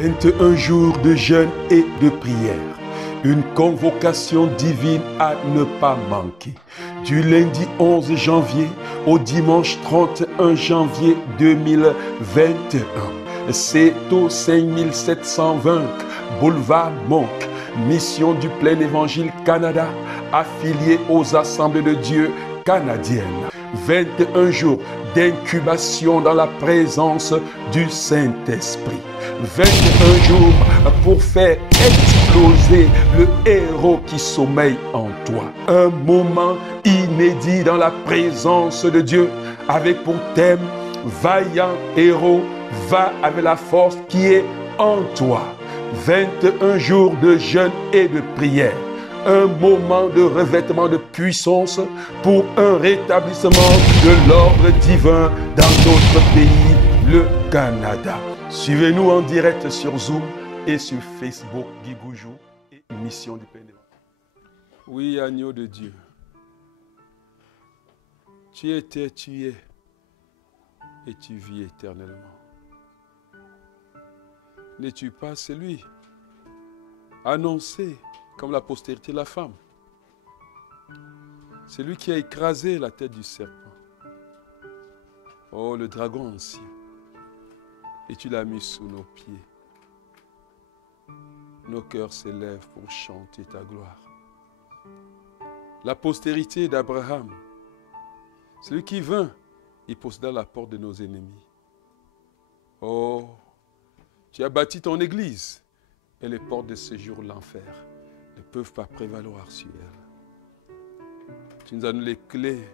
21 jours de jeûne et de prière. Une convocation divine à ne pas manquer. Du lundi 11 janvier au dimanche 31 janvier 2021. C'est au 5720 Boulevard Monk, Mission du Plein Évangile Canada, affilié aux Assemblées de Dieu canadiennes. 21 jours d'incubation dans la présence du Saint-Esprit. 21 jours pour faire exploser le héros qui sommeille en toi. Un moment inédit dans la présence de Dieu avec pour thème « Vaillant héros, va avec la force qui est en toi ». 21 jours de jeûne et de prière. Un moment de revêtement de puissance pour un rétablissement de l'ordre divin dans notre pays, le Canada. Suivez-nous en direct sur Zoom et sur Facebook, Guy Goujou et Mission du Plein Évangile. Oui, agneau de Dieu. Tu étais, tu es et tu vis éternellement. N'es-tu pas celui annoncé comme la postérité de la femme? C'est lui qui a écrasé la tête du serpent. Oh, le dragon ancien. Et tu l'as mis sous nos pieds. Nos cœurs s'élèvent pour chanter ta gloire. La postérité d'Abraham, celui qui vint, il posséda la porte de nos ennemis. Oh, tu as bâti ton église et les portes de ce jour l'enfer ne peuvent pas prévaloir sur elle. Tu nous as donné les clés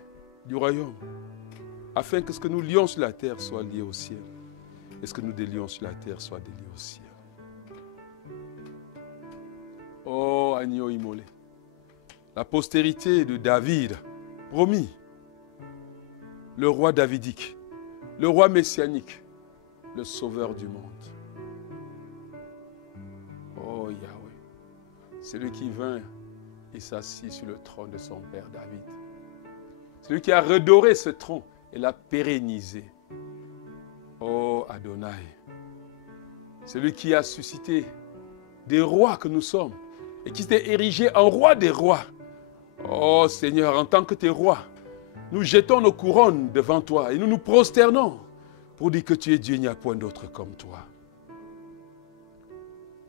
du royaume afin que ce que nous lions sur la terre soit lié au ciel et ce que nous délions sur la terre soit délié au ciel. Oh, agneau immolé, la postérité de David, promis, le roi davidique, le roi messianique, le sauveur du monde. Oh Yahweh, celui qui vint et s'assit sur le trône de son père David. Celui qui a redoré ce trône et l'a pérennisé. Oh Adonai, celui qui a suscité des rois que nous sommes et qui s'est érigé en roi des rois. Oh Seigneur, en tant que tes rois, nous jetons nos couronnes devant toi et nous nous prosternons pour dire que tu es Dieu, il n'y a point d'autre comme toi.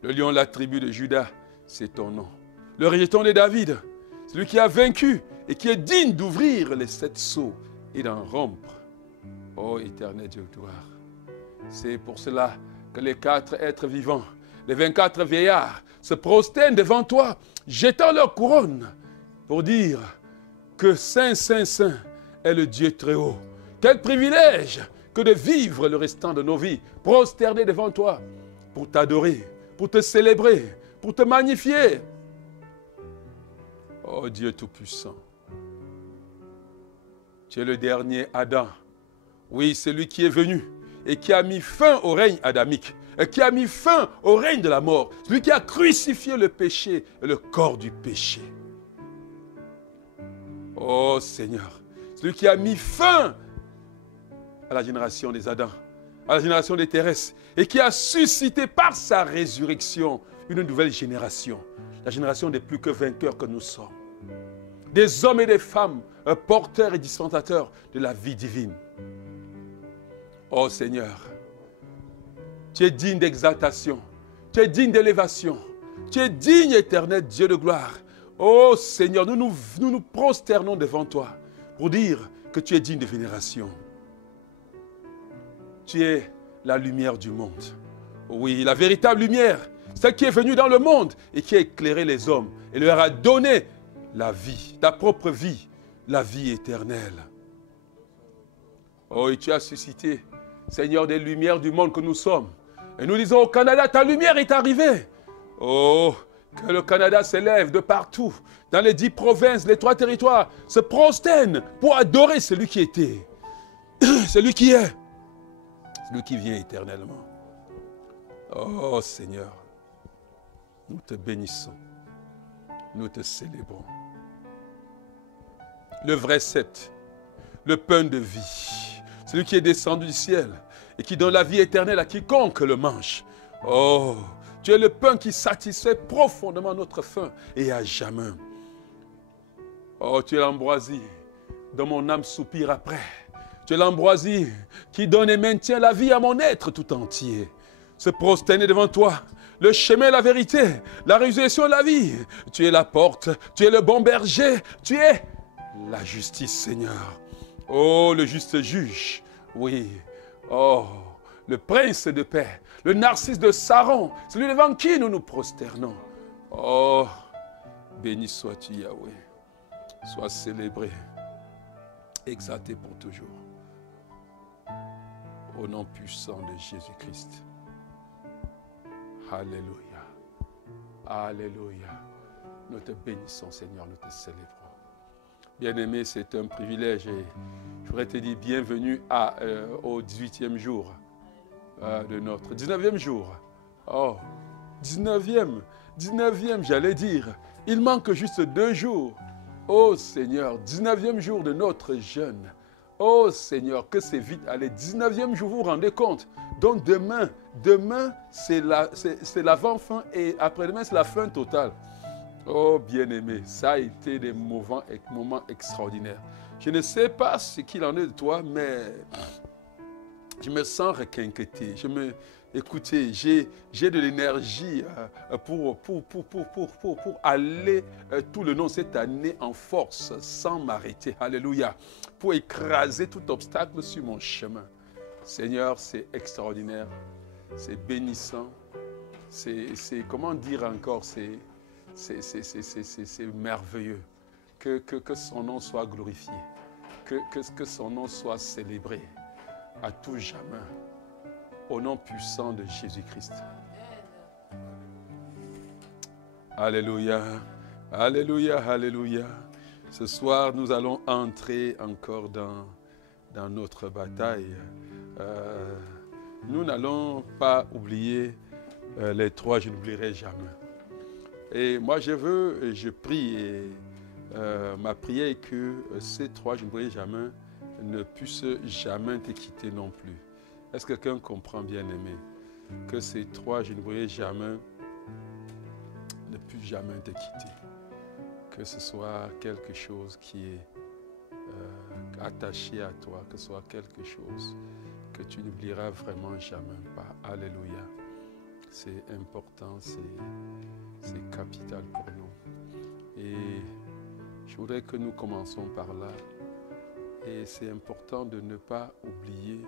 Le lion de la tribu de Juda, c'est ton nom. Le rejeton de David, celui qui a vaincu et qui est digne d'ouvrir les 7 sceaux et d'en rompre. Ô éternel Dieu de gloire, c'est pour cela que les 4 êtres vivants, les 24 vieillards, se prosternent devant toi, jetant leur couronne pour dire que Saint, Saint, Saint est le Dieu très haut. Quel privilège que de vivre le restant de nos vies, prosternés devant toi, pour t'adorer, pour te célébrer, pour te magnifier. Oh Dieu Tout-Puissant, tu es le dernier Adam. Oui, celui qui est venu et qui a mis fin au règne adamique, et qui a mis fin au règne de la mort, celui qui a crucifié le péché et le corps du péché. Oh Seigneur, celui qui a mis fin à la génération des Adams, à la génération des terrestres, et qui a suscité par sa résurrection une nouvelle génération, la génération des plus que vainqueurs que nous sommes. Des hommes et des femmes, porteurs et dispensateurs de la vie divine. Oh Seigneur, tu es digne d'exaltation, tu es digne d'élévation, tu es digne, éternel Dieu de gloire. Oh Seigneur, nous nous prosternons devant toi pour dire que tu es digne de vénération. Tu es la lumière du monde. Oui, la véritable lumière, celle qui est venue dans le monde et qui a éclairé les hommes et leur a donné la vie, ta propre vie, la vie éternelle. Oh, et tu as suscité, Seigneur, des lumières du monde que nous sommes. Et nous disons au Canada, ta lumière est arrivée. Oh, que le Canada s'élève de partout, dans les 10 provinces, les 3 territoires, se prosternent pour adorer celui qui était, celui qui est, celui qui vient éternellement. Oh Seigneur, nous te bénissons, nous te célébrons. Le vrai sceptre, le pain de vie, celui qui est descendu du ciel et qui donne la vie éternelle à quiconque le mange. Oh, tu es le pain qui satisfait profondément notre faim et à jamais. Oh, tu es l'ambroisie dont mon âme soupire après. Tu es l'ambroisie qui donne et maintient la vie à mon être tout entier. Se prosterner devant toi, le chemin, la vérité, la résurrection et la vie. Tu es la porte, tu es le bon berger, tu es la justice, Seigneur. Oh, le juste juge, oui. Oh, le prince de paix, le narcisse de Saron, celui devant qui nous nous prosternons. Oh, béni sois-tu, Yahweh. Sois célébré, exalté pour toujours. Au nom puissant de Jésus-Christ. Alléluia. Alléluia. Nous te bénissons, Seigneur, nous te célébrons. Bien-aimé, c'est un privilège et je voudrais te dire bienvenue au 18e jour de notre 19e jour. Oh, 19e, j'allais dire. Il manque juste 2 jours. Oh Seigneur, 19e jour de notre jeûne. Oh Seigneur, que c'est vite allé. 19e jour, vous vous rendez compte? Donc demain c'est l'avant-fin et après-demain, c'est la fin totale. Oh bien-aimé, ça a été des moments extraordinaires. Je ne sais pas ce qu'il en est de toi, mais je me sens requinqueté. Écoutez, j'ai de l'énergie pour aller tout le long de cette année en force, sans m'arrêter. Alléluia. Pour écraser tout obstacle sur mon chemin. Seigneur, c'est extraordinaire, c'est bénissant, c'est comment dire encore, c'est merveilleux. Que son nom soit glorifié, que son nom soit célébré à tout jamais. Au nom puissant de Jésus-Christ. Alléluia, alléluia, alléluia. Ce soir, nous allons entrer encore dans notre bataille. Nous n'allons pas oublier les 3, je n'oublierai jamais. Et moi, je prie, et ma prière est que ces 3, je n'oublierai jamais, ne puissent jamais te quitter non plus. Est-ce que quelqu'un comprend, bien-aimé, que ces 3, je n'oublierai jamais, ne puissent jamais te quitter? Que ce soit quelque chose qui est attaché à toi, que ce soit quelque chose que tu n'oublieras vraiment jamais pas. Alléluia. C'est important, c'est capital pour nous. Et je voudrais que nous commençons par là. Et c'est important de ne pas oublier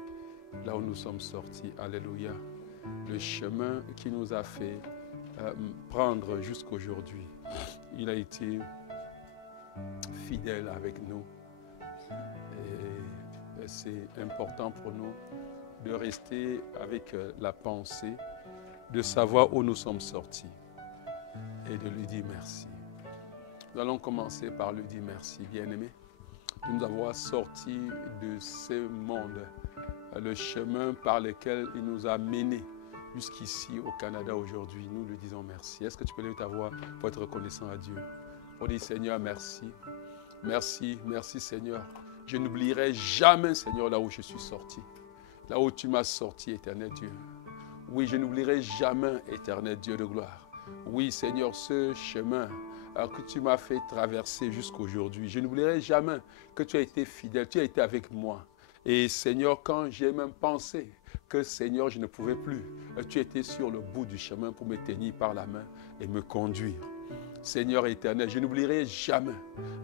là où nous sommes sortis. Alléluia. Le chemin qui nous a fait prendre jusqu'aujourd'hui. Il a été fidèle avec nous. Et c'est important pour nous de rester avec la pensée, de savoir où nous sommes sortis et de lui dire merci. Nous allons commencer par lui dire merci, bien-aimé, de nous avoir sortis de ce monde, le chemin par lequel il nous a menés jusqu'ici au Canada aujourd'hui. Nous lui disons merci. Est-ce que tu peux lever ta voix pour être reconnaissant à Dieu? On dit Seigneur, merci. Merci, merci Seigneur. Je n'oublierai jamais, Seigneur, là où je suis sorti. Là où tu m'as sorti, éternel Dieu. Oui, je n'oublierai jamais, éternel Dieu de gloire. Oui, Seigneur, ce chemin que tu m'as fait traverser jusqu'aujourd'hui. Je n'oublierai jamais que tu as été fidèle, tu as été avec moi. Et Seigneur, quand j'ai même pensé que Seigneur, je ne pouvais plus, tu étais sur le bout du chemin pour me tenir par la main et me conduire. Seigneur éternel, je n'oublierai jamais,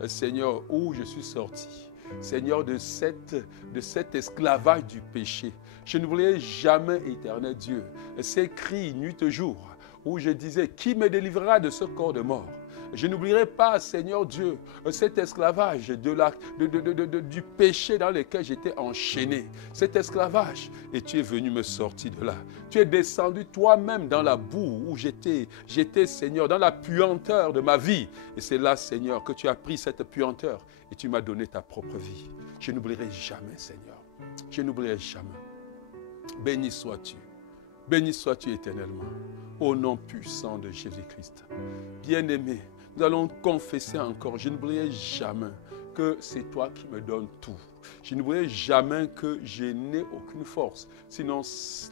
Seigneur, où je suis sorti. Seigneur, de cet esclavage du péché. Je n'oublierai jamais, éternel Dieu, ces cris nuit et jour, où je disais, qui me délivrera de ce corps de mort? Je n'oublierai pas, Seigneur Dieu, cet esclavage du péché dans lequel j'étais enchaîné. Cet esclavage. Et tu es venu me sortir de là. Tu es descendu toi-même dans la boue où j'étais, Seigneur, dans la puanteur de ma vie. Et c'est là, Seigneur, que tu as pris cette puanteur et tu m'as donné ta propre vie. Je n'oublierai jamais, Seigneur. Je n'oublierai jamais. Béni sois-tu. Béni sois-tu éternellement. Au nom puissant de Jésus-Christ. Bien-aimé, nous allons confesser encore, je n'oublierai jamais que c'est toi qui me donnes tout. Je n'oublierai jamais que je n'ai aucune force, sinon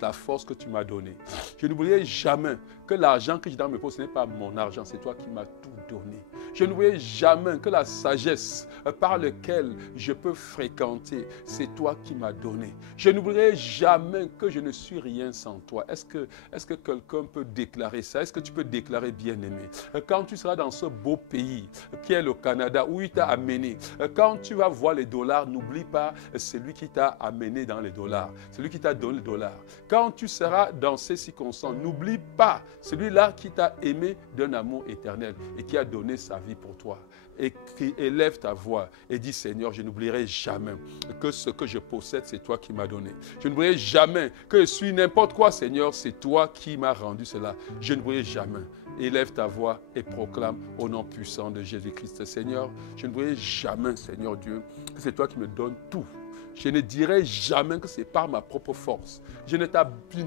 la force que tu m'as donnée. Je n'oublierai jamais que l'argent que j'ai dans mes poches, ce n'est pas mon argent, c'est toi qui m'as tout donné. Je n'oublierai jamais que la sagesse par laquelle je peux fréquenter, c'est toi qui m'as donné. Je n'oublierai jamais que je ne suis rien sans toi. Est-ce que quelqu'un peut déclarer ça? Est-ce que tu peux déclarer, bien-aimé? Quand tu seras dans ce beau pays qui est le Canada, où il t'a amené, quand tu vas voir les dollars, n'oublie pas celui qui t'a amené dans les dollars, celui qui t'a donné les dollars. Quand tu seras dans ces circonstances, n'oublie pas celui-là qui t'a aimé d'un amour éternel et qui a donné sa vie pour toi. Et qui élève ta voix et dis, Seigneur, je n'oublierai jamais que ce que je possède, c'est toi qui m'as donné. Je n'oublierai jamais que je suis n'importe quoi, Seigneur, c'est toi qui m'as rendu cela. Je n'oublierai jamais. Élève ta voix et proclame au nom puissant de Jésus-Christ. Seigneur, je n'oublierai jamais, Seigneur Dieu, que c'est toi qui me donnes tout. Je ne dirai jamais que c'est par ma propre force. Je ne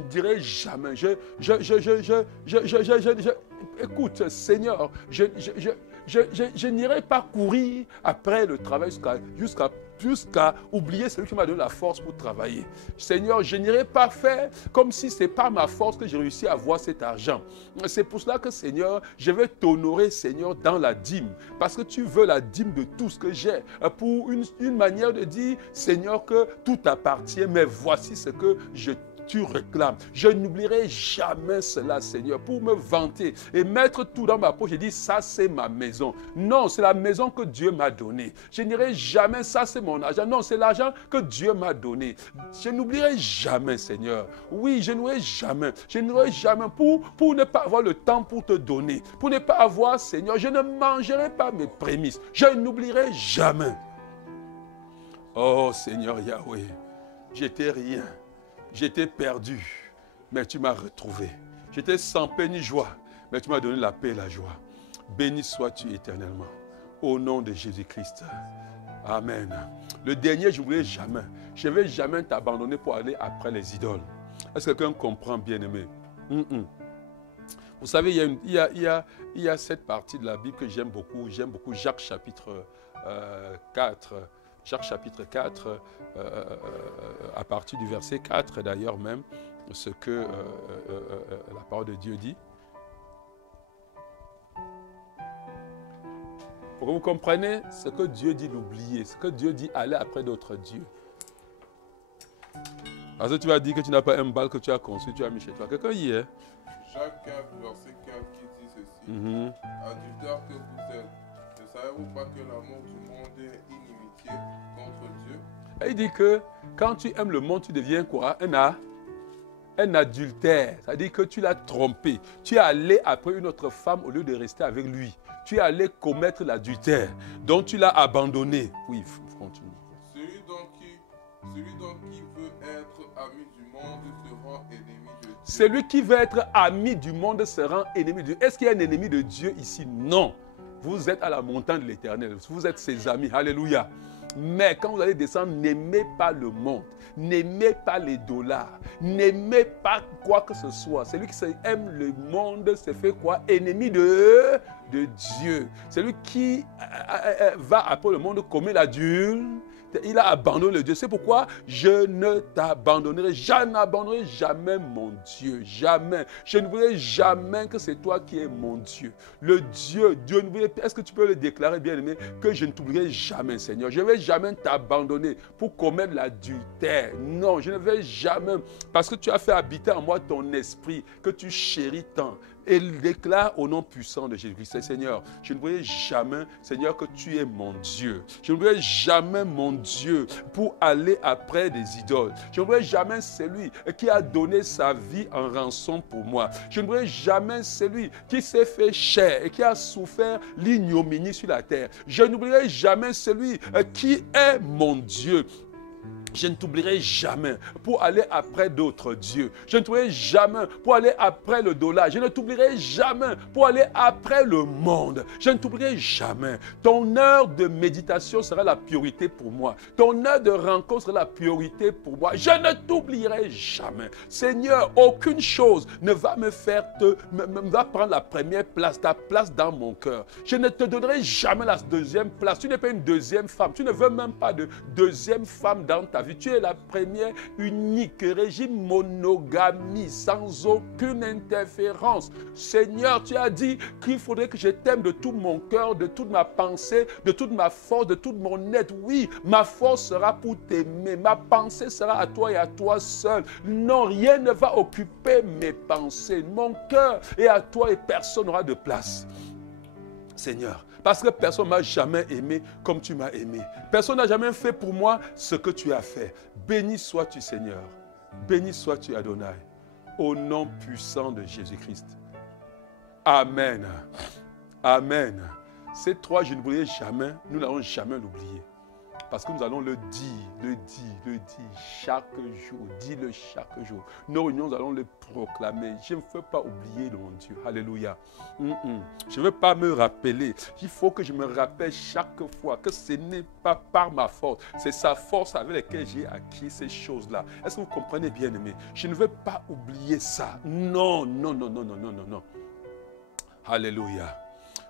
dirai jamais. Écoute, Seigneur, je n'irai pas courir après le travail jusqu'à oublier celui qui m'a donné la force pour travailler. Seigneur, je n'irai pas faire comme si ce n'est pas ma force que j'ai réussi à avoir cet argent. C'est pour cela que, Seigneur, je vais t'honorer, Seigneur, dans la dîme. Parce que tu veux la dîme de tout ce que j'ai. Pour une manière de dire, Seigneur, que tout appartient, mais voici ce que tu réclames. Je n'oublierai jamais cela, Seigneur, pour me vanter et mettre tout dans ma poche. Je dis, ça c'est ma maison. Non, c'est la maison que Dieu m'a donnée. Je n'irai jamais, ça c'est mon argent. Non, c'est l'argent que Dieu m'a donné. Je n'oublierai jamais, Seigneur. Oui, je n'oublierai jamais. Je n'oublierai jamais pour ne pas avoir le temps pour te donner. Pour ne pas avoir, Seigneur, je ne mangerai pas mes prémices. Je n'oublierai jamais. Oh, Seigneur Yahweh, j'étais rien. J'étais perdu, mais tu m'as retrouvé. J'étais sans paix ni joie, mais tu m'as donné la paix et la joie. Béni sois-tu éternellement. Au nom de Jésus-Christ. Amen. Le dernier, je ne voulais jamais. Je ne vais jamais t'abandonner pour aller après les idoles. Est-ce que quelqu'un comprend, bien-aimé? Vous savez, il y a cette partie de la Bible que j'aime beaucoup. J'aime beaucoup Jacques chapitre 4. Jacques chapitre 4, à partir du verset 4 d'ailleurs même, ce que la parole de Dieu dit. Pour que vous compreniez ce que Dieu dit d'oublier, ce que Dieu dit aller après d'autres dieux. Parce que tu vas dire que tu n'as pas un bal que tu as conçu, tu as mis chez toi. Quelqu'un y est? Jacques 4, verset 4 qui dit ceci. Adultère que vous êtes, ne savez-vous pas que l'amour du monde est inimitié contre Dieu? Et il dit que quand tu aimes le monde, tu deviens quoi? Un adultère. C'est-à-dire que tu l'as trompé. Tu es allé après une autre femme au lieu de rester avec lui. Tu es allé commettre l'adultère. Donc tu l'as abandonné. Oui, continue. Celui donc qui veut être ami du monde se rend ennemi de Dieu. Celui qui veut être ami du monde se rend ennemi de Dieu. Est-ce qu'il y a un ennemi de Dieu ici? Non. Vous êtes à la montagne de l'Éternel. Vous êtes ses amis. Alléluia. Mais quand vous allez descendre, n'aimez pas le monde. N'aimez pas les dollars. N'aimez pas quoi que ce soit. Celui qui aime le monde se fait quoi? Ennemi de Dieu. Celui qui va après le monde commet l'adulte. Il a abandonné le Dieu. C'est pourquoi je ne t'abandonnerai. Je n'abandonnerai jamais mon Dieu. Jamais. Je ne voudrais jamais que c'est toi qui es mon Dieu. Le Dieu ne voulait. Est-ce que tu peux le déclarer, bien-aimé, que je ne t'oublierai jamais, Seigneur? Je ne vais jamais t'abandonner pour commettre l'adultère. Non, je ne vais jamais. Parce que tu as fait habiter en moi ton esprit que tu chéris tant. Et il déclare au nom puissant de Jésus-Christ, Seigneur, je ne voudrais jamais, Seigneur, que tu es mon Dieu. Je ne voudrais jamais, mon Dieu, pour aller après des idoles. Je ne voudrais jamais celui qui a donné sa vie en rançon pour moi. Je ne voudrais jamais celui qui s'est fait chair et qui a souffert l'ignominie sur la terre. Je n'oublierai jamais celui qui est mon Dieu. Je ne t'oublierai jamais pour aller après d'autres dieux. Je ne t'oublierai jamais pour aller après le dollar. Je ne t'oublierai jamais pour aller après le monde. Je ne t'oublierai jamais. Ton heure de méditation sera la priorité pour moi. Ton heure de rencontre sera la priorité pour moi. Je ne t'oublierai jamais. Seigneur, aucune chose ne va me faire va prendre la première place, ta place dans mon cœur. Je ne te donnerai jamais la deuxième place. Tu n'es pas une deuxième femme. Tu ne veux même pas de deuxième femme dans ta vie. Tu es la première, unique, régime monogamie, sans aucune interférence. Seigneur, tu as dit qu'il faudrait que je t'aime de tout mon cœur, de toute ma pensée, de toute ma force, de tout mon être. Oui, ma force sera pour t'aimer. Ma pensée sera à toi et à toi seul. Non, rien ne va occuper mes pensées. Mon cœur est à toi et personne n'aura de place. Seigneur, parce que personne ne m'a jamais aimé comme tu m'as aimé. Personne n'a jamais fait pour moi ce que tu as fait. Béni sois-tu, Seigneur. Béni sois-tu, Adonai. Au nom puissant de Jésus-Christ. Amen. Amen. Ces trois, je n'oublierai jamais. Nous n'allons jamais l'oublier. Parce que nous allons le dire chaque jour. Dis-le chaque jour. Nos réunions, nous allons le proclamer. Je ne veux pas oublier mon Dieu. Alléluia. Je ne veux pas me rappeler. Il faut que je me rappelle chaque fois que ce n'est pas par ma force. C'est sa force avec laquelle j'ai acquis ces choses-là. Est-ce que vous comprenez, bien-aimés? Je ne veux pas oublier ça. Non, non, non, non, non, non, non, non. Alléluia.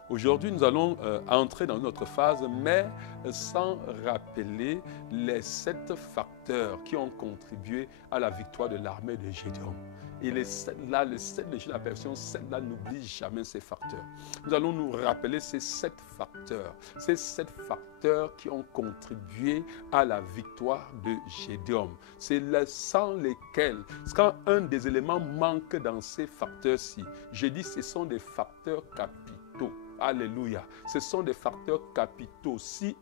Aujourd'hui, nous allons entrer dans notre phase, mais sans rappeler les 7 facteurs qui ont contribué à la victoire de l'armée de Gédéon. Et les 7 là, le 7 de la version 7 là, n'oublie jamais ces facteurs. Nous allons nous rappeler ces 7 facteurs. Ces 7 facteurs qui ont contribué à la victoire de Gédéon. C'est sans lesquels, quand un des éléments manque dans ces facteurs-ci, je dis ce sont des facteurs capitaux. Alléluia. Ce sont des facteurs capitaux. Si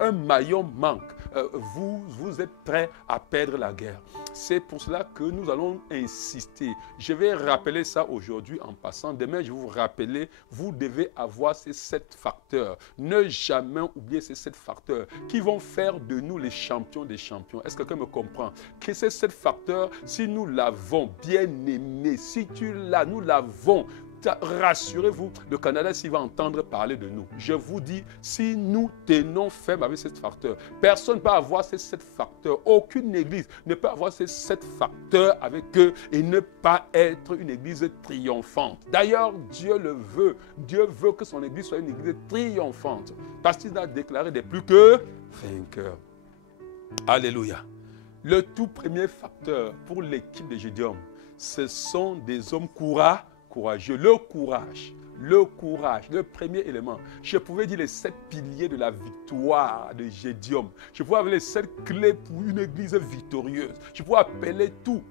un maillon manque, vous êtes prêt à perdre la guerre. C'est pour cela que nous allons insister. Je vais rappeler ça aujourd'hui en passant. Demain, je vais vous rappeler, vous devez avoir ces 7 facteurs. Ne jamais oublier ces 7 facteurs qui vont faire de nous les champions des champions. Est-ce que quelqu'un me comprend? Que ces 7 facteurs, si nous l'avons bien aimé, si tu l'as, nous l'avons, rassurez-vous, le Canada s'il va entendre parler de nous. Je vous dis, si nous tenons ferme avec ces facteurs, personne ne peut avoir ces 7 facteurs. Aucune église ne peut avoir ces 7 facteurs avec eux et ne pas être une église triomphante. D'ailleurs, Dieu le veut. Dieu veut que son église soit une église triomphante. Parce qu'il a déclaré des plus que vainqueurs. Alléluia. Le tout premier facteur pour l'équipe de Gédéon, ce sont des hommes courageux. Le courage, le premier élément. Je pouvais dire les 7 piliers de la victoire de Gédéon. Je pouvais avoir les 7 clés pour une église victorieuse. Je pouvais appeler tout.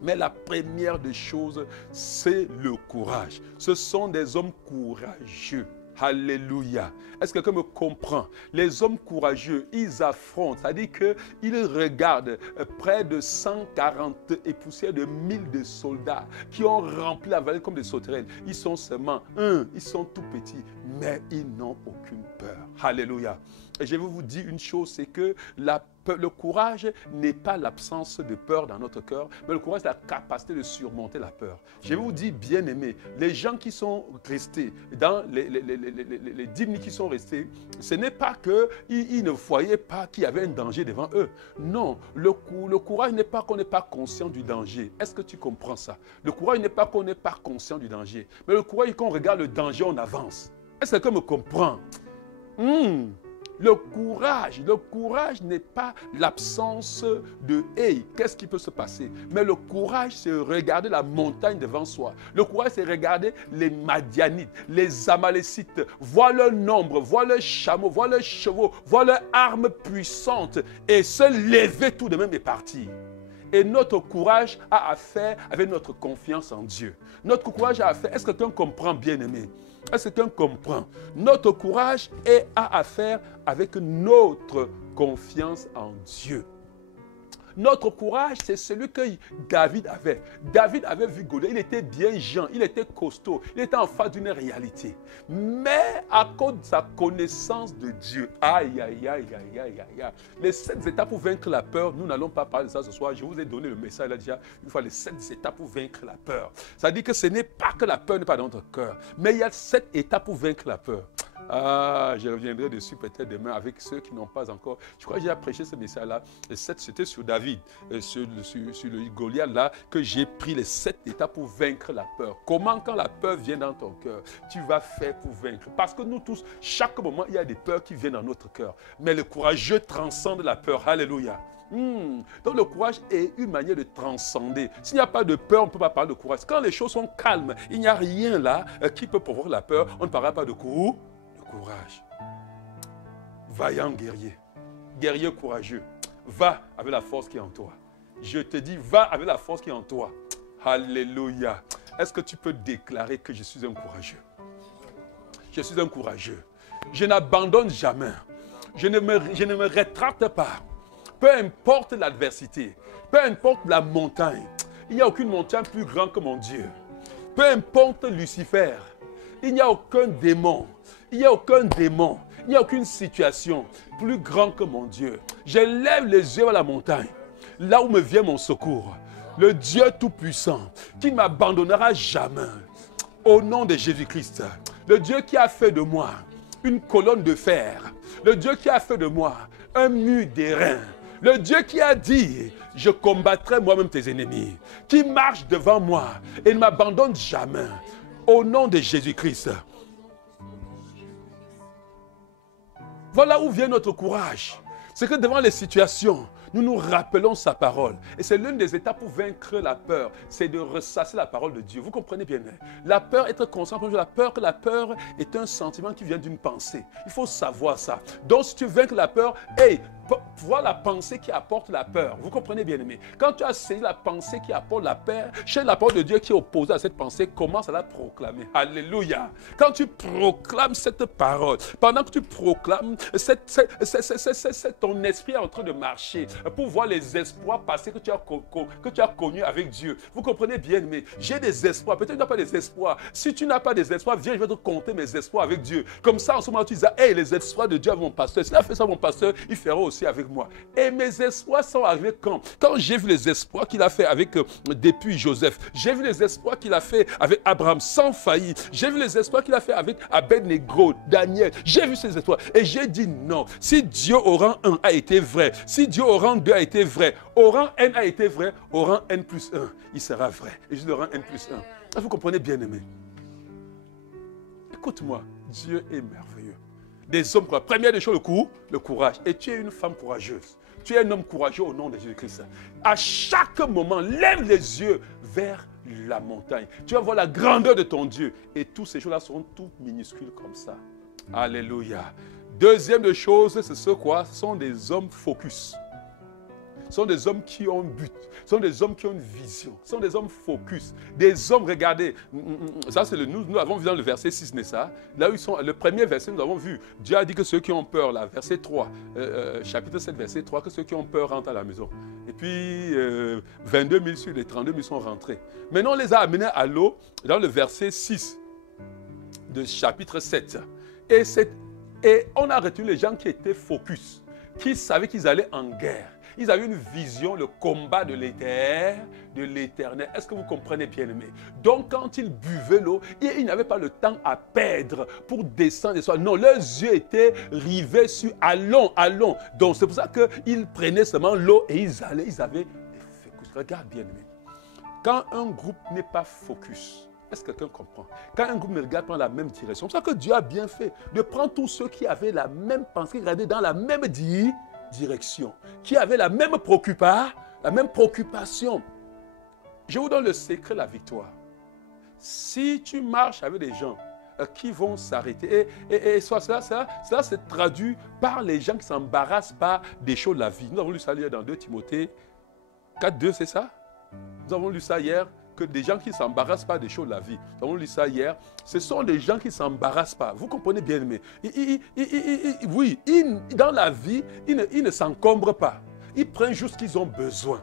Mais la première des choses, c'est le courage. Ce sont des hommes courageux. Alléluia. Est-ce que quelqu'un me comprend? Les hommes courageux, ils affrontent, c'est-à-dire qu'ils regardent près de 140 et poussières de 1000 de soldats qui ont rempli la vallée comme des sauterelles. Ils sont seulement ils sont tout petits, mais ils n'ont aucune peur. Alléluia. Et je vais vous dire une chose, c'est que le courage n'est pas l'absence de peur dans notre cœur, mais le courage est la capacité de surmonter la peur. Je vais vous dire, bien aimés, les gens qui sont restés, dans les 10 minutes qui sont restés, ce n'est pas qu'ils ne voyaient pas qu'il y avait un danger devant eux. Non, le courage n'est pas qu'on n'est pas conscient du danger. Est-ce que tu comprends ça? Le courage n'est pas qu'on n'est pas conscient du danger, mais le courage, quand on regarde le danger, on avance. Est-ce que quelqu'un me comprend? Le courage n'est pas l'absence de « hey, qu'est-ce qui peut se passer ?» Mais le courage, c'est regarder la montagne devant soi. Le courage, c'est regarder les Madianites, les Amalécites, voir leur nombre, voir leurs chameaux, voir leurs chevaux, voir leurs armes puissantes et se lever tout de même et partir. Et notre courage a à faire avec notre confiance en Dieu. Notre courage a à faire, est-ce que quelqu'un comprend, bien-aimé? Est-ce que quelqu'un comprend? Notre courage a à faire avec notre confiance en Dieu. Notre courage, c'est celui que David avait. David avait vu Goliath, il était bien jeune, il était costaud, il était en face d'une réalité. Mais à cause de sa connaissance de Dieu, aïe, aïe, aïe, aïe, aïe, aïe, aïe. Les 7 étapes pour vaincre la peur, nous n'allons pas parler de ça ce soir. Je vous ai donné le message là déjà, une fois les 7 étapes pour vaincre la peur. Ça veut dire que ce n'est pas que la peur n'est pas dans notre cœur, mais il y a 7 étapes pour vaincre la peur. Ah, je reviendrai dessus peut-être demain avec ceux qui n'ont pas encore. Je crois que j'ai prêché ce message-là. C'était sur David, sur le Goliath là, que j'ai pris les 7 étapes pour vaincre la peur. Comment, quand la peur vient dans ton cœur, tu vas faire pour vaincre? Parce que nous tous, chaque moment, il y a des peurs qui viennent dans notre cœur. Mais le courageux transcende la peur. Alléluia. Donc le courage est une manière de transcender. S'il n'y a pas de peur, on ne peut pas parler de courage. Quand les choses sont calmes, il n'y a rien là qui peut provoquer la peur, on ne parlera pas de courage. Vaillant guerrier, guerrier courageux, va avec la force qui est en toi. Je te dis, va avec la force qui est en toi. Alléluia. Est-ce que tu peux déclarer que je suis un courageux? Je suis un courageux. Je n'abandonne jamais. Je ne me rétracte pas. Peu importe l'adversité, peu importe la montagne, il n'y a aucune montagne plus grande que mon Dieu. Peu importe Lucifer, il n'y a aucun démon. Il n'y a aucun démon, il n'y a aucune situation plus grande que mon Dieu. Je lève les yeux à la montagne, là où me vient mon secours. Le Dieu Tout-Puissant, qui ne m'abandonnera jamais. Au nom de Jésus-Christ, le Dieu qui a fait de moi une colonne de fer, le Dieu qui a fait de moi un mur d'airain, le Dieu qui a dit, je combattrai moi-même tes ennemis, qui marche devant moi et ne m'abandonne jamais. Au nom de Jésus-Christ. Voilà où vient notre courage. C'est que devant les situations, nous nous rappelons sa parole. Et c'est l'une des étapes pour vaincre la peur. C'est de ressasser la parole de Dieu. Vous comprenez bien. La peur, être conscient de la peur est un sentiment qui vient d'une pensée. Il faut savoir ça. Donc si tu vaincres la peur, vois la pensée qui apporte la peur. Vous comprenez bien aimé. Quand tu as saisi la pensée qui apporte la peur, chez la parole de Dieu qui est opposée à cette pensée, commence à la proclamer. Alléluia. Quand tu proclames cette parole, pendant que tu proclames, ton esprit est en train de marcher pour voir les espoirs passés que tu as connus avec Dieu. Vous comprenez bien aimé. J'ai des espoirs. Peut-être que tu n'as pas des espoirs. Si tu n'as pas des espoirs, viens, je vais te compter mes espoirs avec Dieu. Comme ça, en ce moment, tu dis, hey, les espoirs de Dieu avec mon pasteur. S'il a fait ça, mon pasteur, il fera aussi avec moi. Et mes espoirs sont arrivés quand? Quand j'ai vu les espoirs qu'il a fait avec depuis Joseph. J'ai vu les espoirs qu'il a fait avec Abraham sans faillite. J'ai vu les espoirs qu'il a fait avec Abed-Nego, Daniel. J'ai vu ces espoirs. Et j'ai dit non. Si Dieu au rang 1 a été vrai, si Dieu au rang 2 a été vrai, au rang N a été vrai, au rang N plus 1, il sera vrai. Et je dis le rang N plus 1. Vous comprenez bien aimé. Écoute-moi, Dieu est merveilleux. Des hommes courageux. Première des choses, le courage. Et tu es une femme courageuse. Tu es un homme courageux au nom de Jésus-Christ. À chaque moment, lève les yeux vers la montagne. Tu vas voir la grandeur de ton Dieu. Et tous ces choses-là seront tout minuscules comme ça. Alléluia. Deuxième des choses, c'est ce quoi? Ce sont des hommes focus. Ce sont des hommes qui ont un but. Ce sont des hommes qui ont une vision. Ce sont des hommes focus. Des hommes, regardez, ça c'est nous avons vu dans le verset 6, n'est-ce pas? Là où ils sont, le premier verset, nous avons vu, Dieu a dit que ceux qui ont peur, là, verset 3, chapitre 7, verset 3, que ceux qui ont peur rentrent à la maison. Et puis, 22 000 sur les 32 000 sont rentrés. Maintenant, on les a amenés à l'eau, dans le verset 6 de chapitre 7. Et on a retenu les gens qui étaient focus, qui savaient qu'ils allaient en guerre. Ils avaient une vision, le combat de l'éternel. Est-ce que vous comprenez bien aimé? Donc quand ils buvaient l'eau, ils n'avaient pas le temps à perdre pour descendre et non, leurs yeux étaient rivés sur allons. Donc c'est pour ça qu'ils prenaient seulement l'eau et ils avaient des focus. Regarde bien aimé. Quand un groupe n'est pas focus, est-ce que quelqu'un comprend? Quand un groupe ne regarde pas dans la même direction, c'est pour ça que Dieu a bien fait de prendre tous ceux qui avaient la même pensée, qui regardaient dans la même direction, qui avaient la même préoccupation. Je vous donne le secret de la victoire. Si tu marches avec des gens qui vont s'arrêter, et cela se traduit par les gens qui ne s'embarrassent pas des choses de la vie. Nous avons lu ça hier dans 2 Timothée 4:2, c'est ça? Nous avons lu ça hier, que des gens qui ne s'embarrassent pas des choses de la vie. Nous avons lu ça hier. Ce sont des gens qui ne s'embarrassent pas. Vous comprenez bien, mais oui, dans la vie, ils ne s'encombrent pas. Ils prennent juste ce qu'ils ont besoin.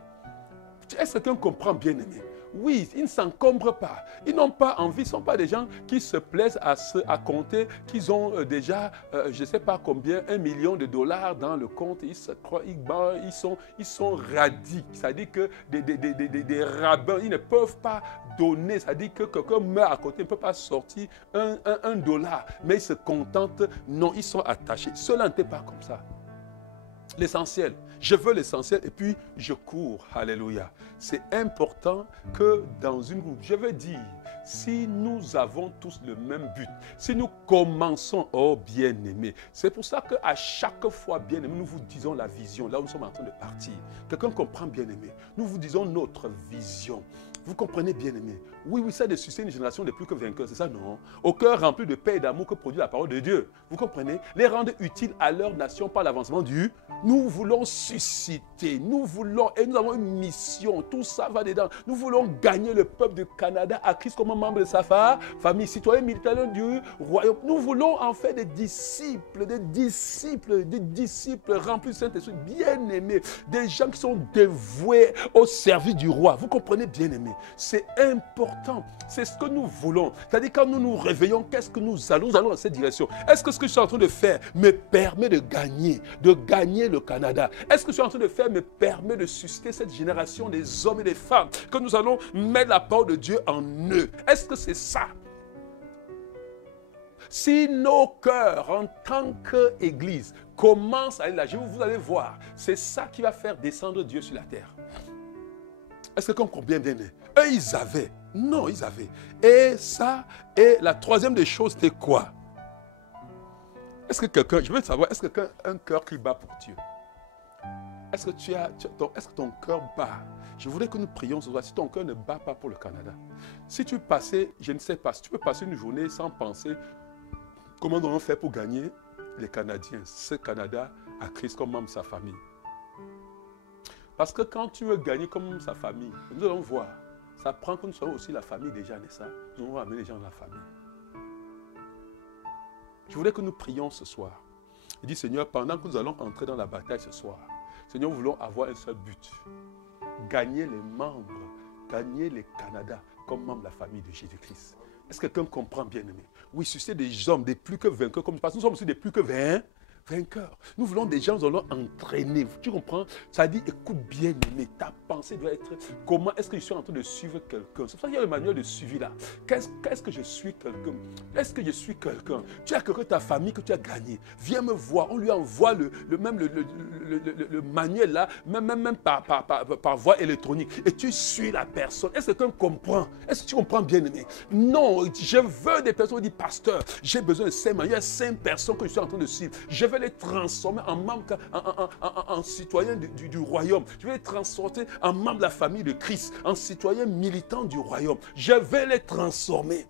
Est-ce que quelqu'un comprend, bien aimé? Oui, ils ne s'encombrent pas. Ils n'ont pas envie, ce ne sont pas des gens qui se plaisent à compter qu'ils ont déjà, je ne sais pas combien, 1 million de dollars dans le compte. Ils se croient, ils sont radis. C'est-à-dire que des rabbins, ils ne peuvent pas donner. C'est-à-dire que quelqu'un meurt à côté, il ne peut pas sortir un dollar. Mais ils se contentent. Non, ils sont attachés. Cela n'était pas comme ça. L'essentiel. Je veux l'essentiel et puis je cours. Alléluia. C'est important que dans une groupe, je veux dire, si nous avons tous le même but, si nous commençons, oh bien-aimé, c'est pour ça qu'à chaque fois, bien-aimé, nous vous disons la vision, là où nous sommes en train de partir. Quelqu'un comprend, bien-aimé, nous vous disons notre vision. Vous comprenez, bien-aimé? Oui, c'est de susciter une génération de plus que vainqueurs, c'est ça, non? Au cœur rempli de paix et d'amour que produit la parole de Dieu. Vous comprenez? Les rendre utiles à leur nation par l'avancement du... Nous voulons susciter, nous voulons, et nous avons une mission, tout ça va dedans. Nous voulons gagner le peuple du Canada à Christ comme membre de sa famille, citoyen militaire du royaume. Nous voulons en faire des disciples remplis du Saint-Esprit, bien-aimés, des gens qui sont dévoués au service du roi. Vous comprenez, bien-aimés? C'est important, c'est ce que nous voulons. C'est-à-dire quand nous nous réveillons, qu'est-ce que nous allons dans cette direction? Est-ce que ce que je suis en train de faire me permet de gagner le Canada? Est-ce que ce que je suis en train de faire me permet de susciter cette génération des hommes et des femmes que nous allons mettre la parole de Dieu en eux? Est-ce que c'est ça? Si nos cœurs en tant qu'Église commencent à aller là, vous allez voir, c'est ça qui va faire descendre Dieu sur la terre. Est-ce que comprend bien? Eux, ils avaient. Non, ils avaient. Et ça, et la troisième des choses, c'était quoi? Est-ce que quelqu'un, je veux savoir, est-ce que quelqu'un a un cœur qui bat pour Dieu? Est-ce que est-ce que ton cœur bat? Je voudrais que nous prions ce soir. Si ton cœur ne bat pas pour le Canada, si tu passais, je ne sais pas, si tu peux passer une journée sans penser, comment on fait pour gagner les Canadiens, ce Canada à Christ comme membre de sa famille? Parce que quand tu veux gagner comme sa famille, nous allons voir, ça prend que nous soyons aussi la famille déjà, n'est-ce pas? Nous allons amener les gens dans la famille. Je voudrais que nous prions ce soir. Il dit, Seigneur, pendant que nous allons entrer dans la bataille ce soir, Seigneur, nous voulons avoir un seul but. Gagner les membres, gagner les Canada comme membres de la famille de Jésus-Christ. Est-ce que quelqu'un comprend, bien-aimé? Oui, susciter des hommes, des plus que vainqueurs, comme parce que nous sommes aussi des plus que vainqueurs. Nous voulons des gens, nous allons entraîner. Tu comprends? Ça dit, écoute bien, aimé, ta pensée doit être, comment est-ce que je suis en train de suivre quelqu'un? C'est pour ça qu'il y a le manuel de suivi là. Qu'est-ce que je suis quelqu'un? Est-ce que je suis quelqu'un? Tu as quelqu'un de ta famille que tu as gagné. Viens me voir. On lui envoie le manuel là, même par voie électronique. Et tu suis la personne. Est-ce que quelqu'un comprend? Est-ce que tu comprends, bien aimé? Non, je veux des personnes qui disent, pasteur, j'ai besoin de 5 manuels. Il y a 5 personnes que je suis en train de suivre. Je vais les transformer en membres, en citoyens du royaume. Je vais les transformer en membres de la famille de Christ, en citoyens militants du royaume. Je vais les transformer.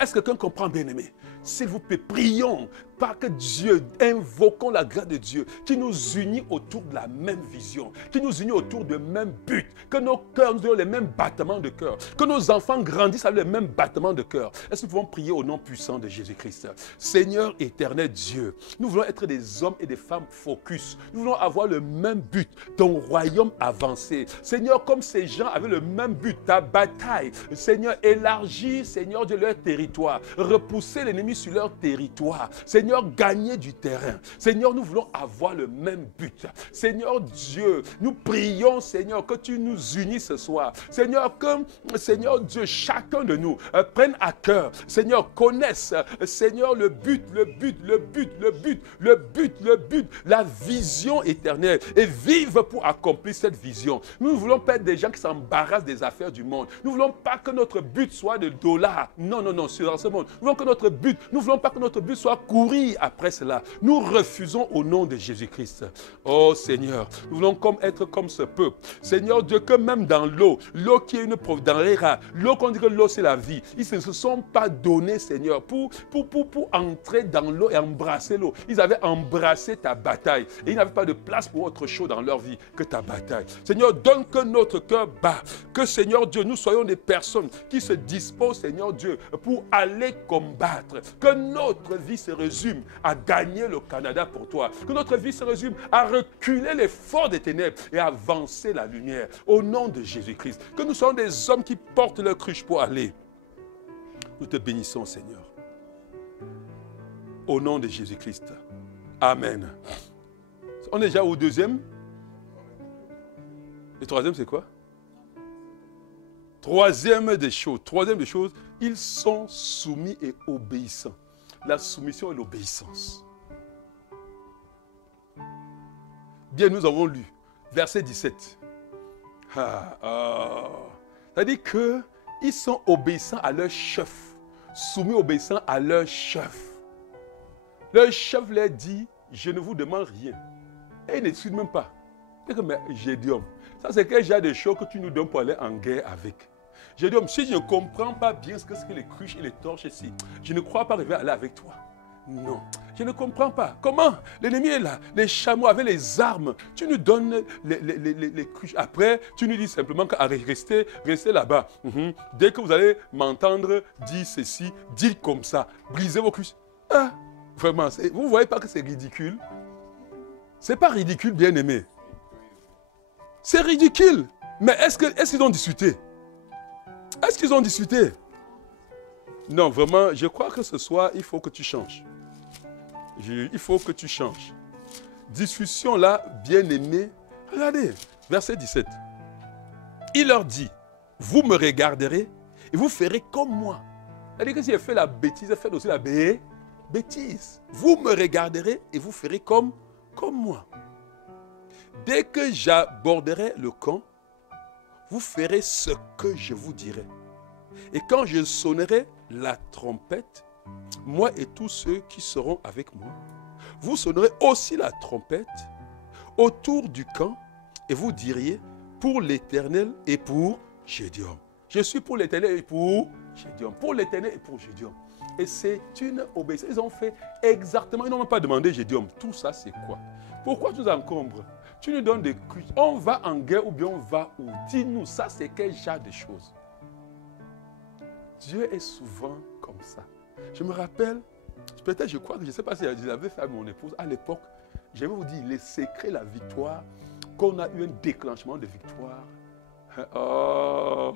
Est-ce que quelqu'un comprend, bien aimé? S'il vous plaît, prions par que Dieu, invoquons la grâce de Dieu qui nous unit autour de la même vision, qui nous unit autour du même but, que nos cœurs nous ayons les mêmes battements de cœur, que nos enfants grandissent avec les mêmes battements de cœur. Est-ce que nous pouvons prier au nom puissant de Jésus-Christ? Seigneur éternel Dieu, nous voulons être des hommes et des femmes focus. Nous voulons avoir le même but, ton royaume avancé. Seigneur, comme ces gens avaient le même but, ta bataille, Seigneur, élargis, Seigneur Dieu, leur territoire, repousser l'ennemi sur leur territoire. Seigneur, gagner du terrain. Seigneur, nous voulons avoir le même but. Seigneur Dieu, nous prions, Seigneur, que tu nous unisses ce soir. Seigneur, que, Seigneur Dieu, chacun de nous prenne à cœur, Seigneur, connaisse, Seigneur, le but, la vision éternelle et vive pour accomplir cette vision. Nous ne voulons pas être des gens qui s'embarrassent des affaires du monde. Nous ne voulons pas que notre but soit de dollars. Non, sur ce monde. Nous voulons que notre but, nous ne voulons pas que notre but soit courir après cela. Nous refusons au nom de Jésus-Christ. Oh Seigneur, nous voulons être comme ce peuple. Seigneur Dieu, que même dans l'eau qui est une providence, dans les rats, l'eau qu'on dit que l'eau c'est la vie, ils ne se sont pas donnés, Seigneur, pour entrer dans l'eau et embrasser l'eau. Ils avaient embrassé ta bataille et ils n'avaient pas de place pour autre chose dans leur vie que ta bataille. Seigneur, donne que notre cœur bat, que Seigneur Dieu, nous soyons des personnes qui se disposent, Seigneur Dieu, pour aller combattre, que notre vie se résume résume à gagner le Canada pour toi. Que notre vie se résume à reculer les forts des ténèbres et à avancer la lumière. Au nom de Jésus-Christ. Que nous soyons des hommes qui portent leur cruche pour aller. Nous te bénissons, Seigneur. Au nom de Jésus-Christ. Amen. On est déjà au deuxième. Le troisième, c'est quoi? Troisième des choses, ils sont soumis et obéissants. La soumission et l'obéissance. Bien, nous avons lu, verset 17. C'est-à-dire qu'ils sont obéissants à leur chef, soumis, obéissants à leur chef. Leur chef leur dit, je ne vous demande rien. Et ils ne suivent même pas. Mais Gédéon, ça c'est quel genre de choses que tu nous donnes pour aller en guerre avec. Gédéon, si je ne comprends pas bien ce que c'est que les cruches et les torches ici, je ne crois pas arriver à aller avec toi. Non, je ne comprends pas. Comment? L'ennemi est là, les chameaux avec les armes. Tu nous donnes les cruches. Après, tu nous dis simplement qu'à rester là-bas. Dès que vous allez m'entendre dire ceci, dites comme ça. Brisez vos cruches. Ah, vraiment, vous ne voyez pas que c'est ridicule? Ce n'est pas ridicule, bien-aimé. C'est ridicule. Mais est-ce qu'ils ont discuté? Est-ce qu'ils ont discuté? Non, vraiment, je crois que ce soir, il faut que tu changes. Il faut que tu changes. Discussion là, bien-aimé. Regardez, verset 17. Il leur dit, vous me regarderez et vous ferez comme moi. C'est-à-dire que si j'ai fait la bêtise, faites aussi la bêtise. Vous me regarderez et vous ferez comme moi. Dès que j'aborderai le camp, vous ferez ce que je vous dirai. Et quand je sonnerai la trompette, moi et tous ceux qui seront avec moi, vous sonnerez aussi la trompette autour du camp et vous diriez pour l'Éternel et pour Gédéon. Je suis pour l'Éternel et pour Gédéon. Pour l'Éternel et pour Gédéon. Et c'est une obéissance. Ils ont fait exactement, ils n'ont même pas demandé Gédéon. Tout ça, c'est quoi? Pourquoi tu nous encombres? Tu nous donnes des crues. On va en guerre ou bien on va où? Dis-nous, ça c'est quel genre de choses? Dieu est souvent comme ça. Je me rappelle, peut-être je crois que je ne sais pas si je l'avais fait à mon épouse à l'époque. Je vais vous dire les secrets de la victoire, qu'on a eu un déclenchement de victoire. Oh,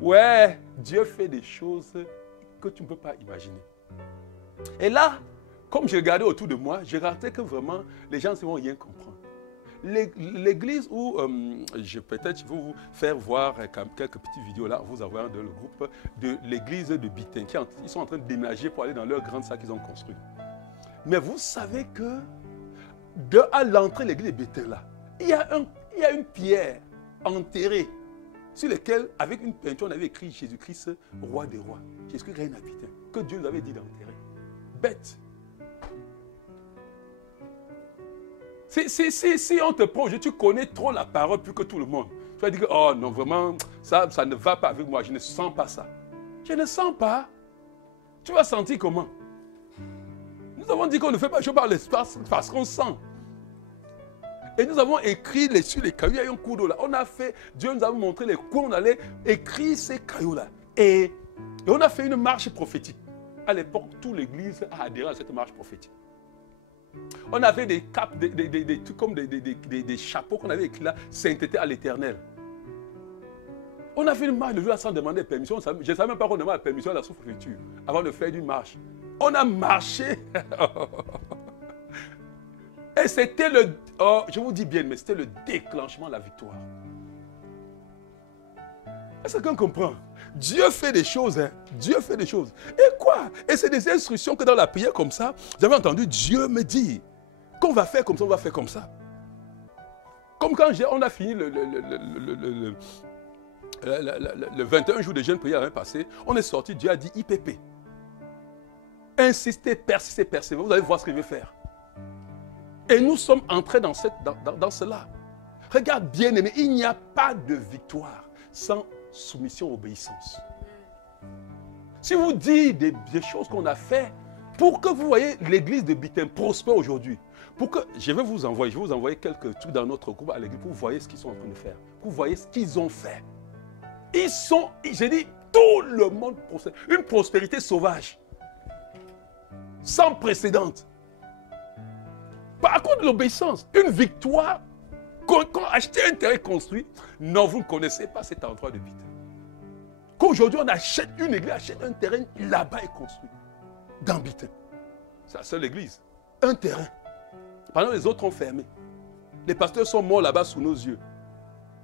ouais, Dieu fait des choses que tu ne peux pas imaginer. Et là, comme je regardais autour de moi, je regardais que vraiment les gens ne vont rien comprendre. L'église où peut-être je vais vous faire voir quelques petites vidéos là, vous envoyant dans le groupe de l'église de Bitin. Ils sont en train de déménager pour aller dans leur grande salle qu'ils ont construite. Mais vous savez que à l'entrée de l'église de Bitin là, il y a une pierre enterrée sur laquelle, avec une peinture, on avait écrit Jésus-Christ, roi des rois. Jésus-Christ règne à Bitin, que Dieu nous avait dit d'enterrer. Bête. Si on te prend, tu connais trop la parole plus que tout le monde. Tu vas dire que, oh non, vraiment, ça ne va pas avec moi, je ne sens pas ça. Je ne sens pas. Tu vas sentir comment? Nous avons dit qu'on ne fait pas jouer par l'espace parce qu'on sent. Et nous avons écrit sur les cailloux, il y a eu un coup d'eau là. On a fait, Dieu nous a montré les coins, on allait écrire ces cailloux là. Et on a fait une marche prophétique. À l'époque, toute l'église a adhéré à cette marche prophétique. On avait des capes, des trucs comme des chapeaux qu'on avait écrits là, sainteté à l'Éternel. On a fait une marche le jour sans demander permission. Je ne savais même pas qu'on demande la permission à la sous-préfecture avant de faire une marche. On a marché. Et c'était je vous dis bien, mais c'était le déclenchement de la victoire. Est-ce que quelqu'un comprend? Dieu fait des choses, hein? Dieu fait des choses. Et quoi? Et c'est des instructions que dans la prière comme ça, j'avais entendu Dieu me dire qu'on va faire comme ça, on va faire comme ça. Comme quand on a fini le 21 jours de jeûne prière l'année passée, on est sorti, Dieu a dit IPP. Insistez, persistez, persévérez, vous allez voir ce qu'il veut faire. Et nous sommes entrés dans cela. Regarde bien aimé, il n'y a pas de victoire sans soumission, obéissance. Si vous dites des choses qu'on a fait, pour que vous voyez l'église de Bitin prospère aujourd'hui, je vais vous envoyer quelques trucs dans notre groupe à l'église pour que vous voyez ce qu'ils sont en train de faire, pour que vous voyez ce qu'ils ont fait. J'ai dit, tout le monde prospère, une prospérité sauvage. sans précédent. Par contre, l'obéissance, une victoire, quand acheter un terrain construit, non, vous ne connaissez pas cet endroit de Bithel. Qu'aujourd'hui, on achète une église, achète un terrain, là-bas est construit. Dans Bithel. C'est la seule église. Un terrain. Pendant les autres ont fermé. Les pasteurs sont morts là-bas sous nos yeux.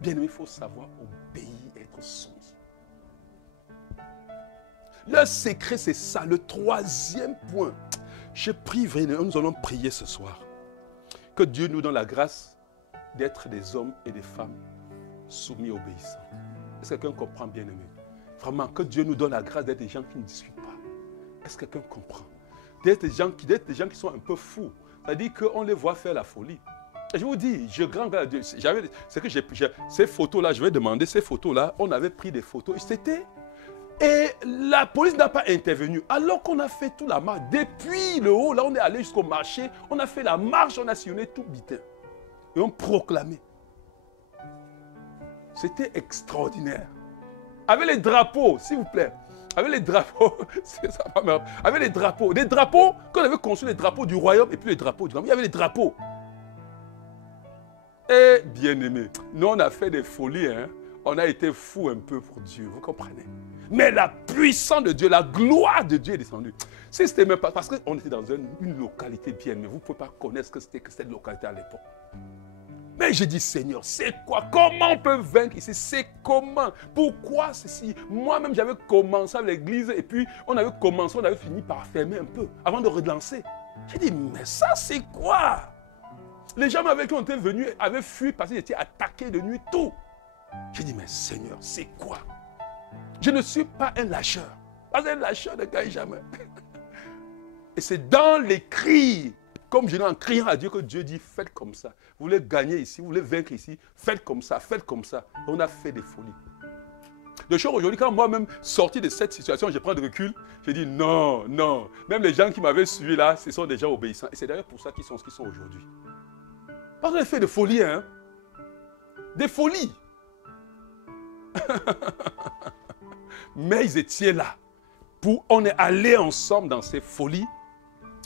Bien aimé, il faut savoir obéir, être soumis. Le secret, c'est ça. Le troisième point. Je prie vraiment, nous allons prier ce soir. Que Dieu nous donne la grâce d'être des hommes et des femmes soumis, obéissants. Est-ce que quelqu'un comprend, bien aimé? Vraiment, que Dieu nous donne la grâce d'être des gens qui ne discutent pas. Est-ce que quelqu'un comprend? D'être des gens qui sont un peu fous. C'est-à-dire qu'on les voit faire la folie. Et je vous dis, je grand grâce à Dieu. Ces photos-là, je vais demander, ces photos-là, on avait pris des photos. Et la police n'a pas intervenu. Alors qu'on a fait toute la marche. Depuis le haut, là, on est allé jusqu'au marché. On a fait la marche, on a sillonné tout Bithel. Et on proclamait. C'était extraordinaire. Avec les drapeaux, s'il vous plaît. Avec les drapeaux, c'est ça, avec les drapeaux. Des drapeaux, quand on avait construit les drapeaux du royaume et puis les drapeaux du royaume, il y avait les drapeaux. Et bien aimé, nous on a fait des folies, hein. On a été fous un peu pour Dieu, vous comprenez? Mais la puissance de Dieu, la gloire de Dieu est descendue. Si c'était même pas, parce qu'on était dans une localité bien aimée, vous ne pouvez pas connaître ce que c'était que cette localité à l'époque. Mais j'ai dit, Seigneur, c'est quoi? Comment on peut vaincre ici? C'est comment? Pourquoi ceci? Moi-même, j'avais commencé avec l'église et puis on avait fini par fermer un peu avant de relancer. J'ai dit, mais ça, c'est quoi? Les gens avec qui on était venus avaient fui parce qu'ils étaient attaqués de nuit, tout. J'ai dit, mais Seigneur, c'est quoi? Je ne suis pas un lâcheur. Pas un lâcheur ne gagne jamais. Et c'est dans les cris, comme je dis en criant à Dieu, que Dieu dit, faites comme ça. Vous voulez gagner ici, vous voulez vaincre ici, faites comme ça, faites comme ça. Et on a fait des folies. De choses aujourd'hui, quand moi-même sorti de cette situation, je prends de recul, je dis non, non. Même les gens qui m'avaient suivi là, ce sont des gens obéissants. Et c'est d'ailleurs pour ça qu'ils sont ce qu'ils sont aujourd'hui. Parce qu'on a fait des folies, hein. Des folies. Mais ils étaient là. On est allés ensemble dans ces folies.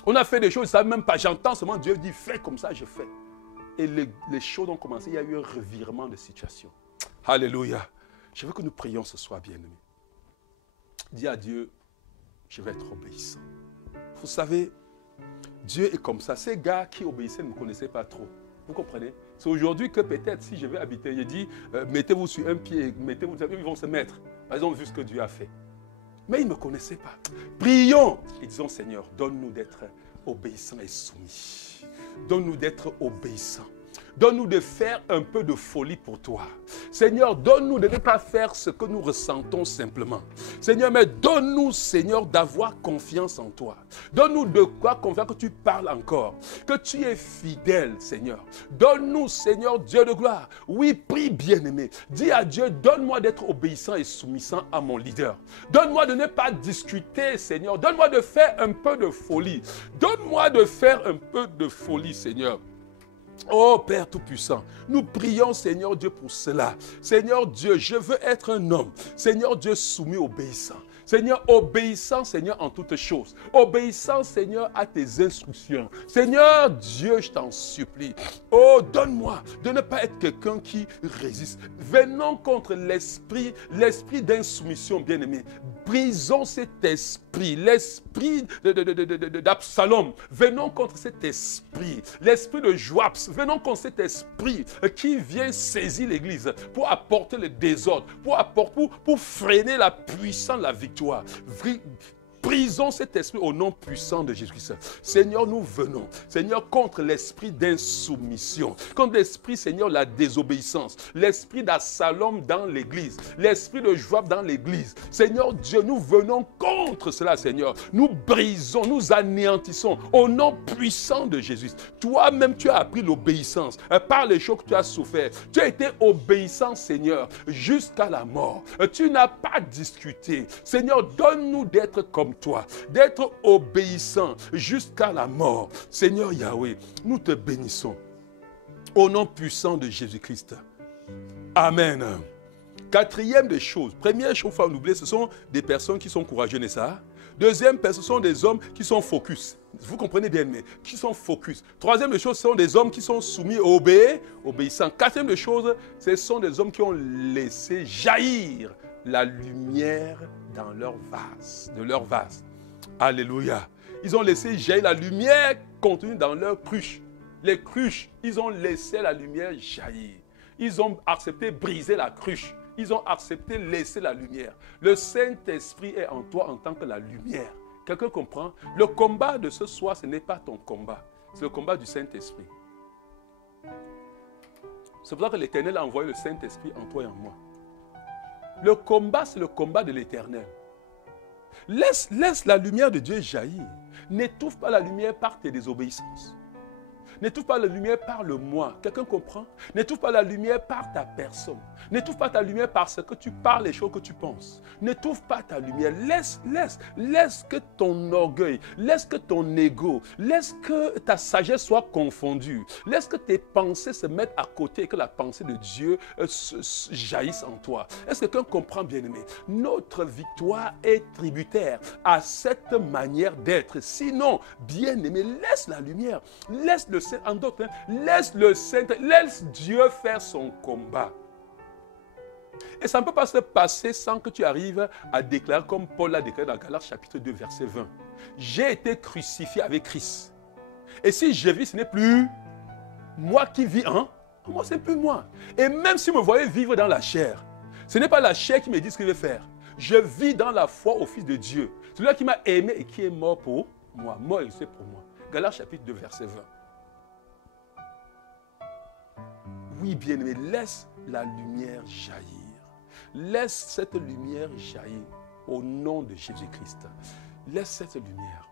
On a fait des choses, ils ne savent même pas. J'entends seulement Dieu dire, fais comme ça, je fais. Et les choses ont commencé, il y a eu un revirement de situation. Alléluia. Je veux que nous prions ce soir, bien-aimés. Dis à Dieu, je vais être obéissant. Vous savez, Dieu est comme ça. Ces gars qui obéissaient ne me connaissaient pas trop. Vous comprenez? C'est aujourd'hui que peut-être si je vais habiter, il dit, mettez-vous sur un pied, mettez-vous sur un pied, ils vont se mettre. Ils ont vu ce que Dieu a fait. Mais ils ne me connaissaient pas. Prions et disons, Seigneur, donne-nous d'être obéissants et soumis. Donne-nous d'être obéissants. Donne-nous de faire un peu de folie pour toi. Seigneur, donne-nous de ne pas faire ce que nous ressentons simplement. Seigneur, mais donne-nous, Seigneur, d'avoir confiance en toi. Donne-nous de quoi confiance que tu parles encore. Que tu es fidèle, Seigneur. Donne-nous, Seigneur, Dieu de gloire. Oui, prie bien-aimé. Dis à Dieu, donne-moi d'être obéissant et soumisant à mon leader. Donne-moi de ne pas discuter, Seigneur. Donne-moi de faire un peu de folie. Donne-moi de faire un peu de folie, Seigneur. Oh Père Tout-Puissant, nous prions Seigneur Dieu pour cela. Seigneur Dieu, je veux être un homme. Seigneur Dieu soumis, obéissant. Seigneur, obéissant, Seigneur, en toutes choses. Obéissant, Seigneur, à tes instructions. Seigneur Dieu, je t'en supplie. Oh, donne-moi de ne pas être quelqu'un qui résiste. Venons contre l'esprit d'insoumission, bien-aimé. Brisons cet esprit, l'esprit d'Absalom. Venons contre cet esprit, l'esprit de Joab. Venons contre cet esprit qui vient saisir l'église pour apporter le désordre, pour freiner la puissance de la victoire. Brisons cet esprit au nom puissant de Jésus-Christ. Seigneur, nous venons, Seigneur, contre l'esprit d'insoumission, contre l'esprit, Seigneur, la désobéissance, l'esprit d'Absalom dans l'église, l'esprit de Joab dans l'église. Seigneur Dieu, nous venons contre cela, Seigneur. Nous brisons, nous anéantissons au nom puissant de Jésus. Toi-même, tu as appris l'obéissance par les choses que tu as souffert. Tu as été obéissant, Seigneur, jusqu'à la mort. Tu n'as pas discuté. Seigneur, donne-nous d'être comme toi, d'être obéissant jusqu'à la mort. Seigneur Yahweh, nous te bénissons au nom puissant de Jésus-Christ. Amen. Quatrième des choses, première chose, il faut en oublier, ce sont des personnes qui sont courageuses, n'est-ce pas? Deuxième personne, ce sont des hommes qui sont focus. Vous comprenez bien, mais qui sont focus. Troisième des choses, ce sont des hommes qui sont soumis, obéissants. Quatrième des choses, ce sont des hommes qui ont laissé jaillir la lumière dans leur vase, de leur vase. Alléluia. Ils ont laissé jaillir la lumière contenue dans leur cruche. Les cruches, ils ont laissé la lumière jaillir. Ils ont accepté briser la cruche. Ils ont accepté laisser la lumière. Le Saint-Esprit est en toi en tant que la lumière. Quelqu'un comprend? Le combat de ce soir, ce n'est pas ton combat. C'est le combat du Saint-Esprit. C'est pour ça que l'Éternel a envoyé le Saint-Esprit en toi et en moi. Le combat, c'est le combat de l'Éternel. Laisse la lumière de Dieu jaillir. N'étouffe pas la lumière par tes désobéissances. N'étouffe pas la lumière par le moi. Quelqu'un comprend? N'étouffe pas la lumière par ta personne. N'étouffe pas ta lumière par ce que tu parles, les choses que tu penses. N'étouffe pas ta lumière. Laisse que ton orgueil, laisse que ton ego, laisse que ta sagesse soit confondue. Laisse que tes pensées se mettent à côté et que la pensée de Dieu jaillisse en toi. Est-ce que quelqu'un comprend, bien-aimé? Notre victoire est tributaire à cette manière d'être. Sinon, bien-aimé, laisse la lumière, laisse le Saint, en d'autres, laisse Dieu faire son combat. Et ça ne peut pas se passer sans que tu arrives à déclarer, comme Paul l'a déclaré dans Galates chapitre 2, verset 20. J'ai été crucifié avec Christ. Et si je vis, ce n'est plus moi qui vis, hein? Moi, ce n'est plus moi. Et même si vous me voyez vivre dans la chair, ce n'est pas la chair qui me dit ce qu'il veut faire. Je vis dans la foi au Fils de Dieu. Celui-là qui m'a aimé et qui est mort pour moi. Mort et c'est pour moi. Galates chapitre 2, verset 20. Oui, bien-aimé, laisse la lumière jaillir. Laisse cette lumière jaillir au nom de Jésus-Christ. Laisse cette lumière.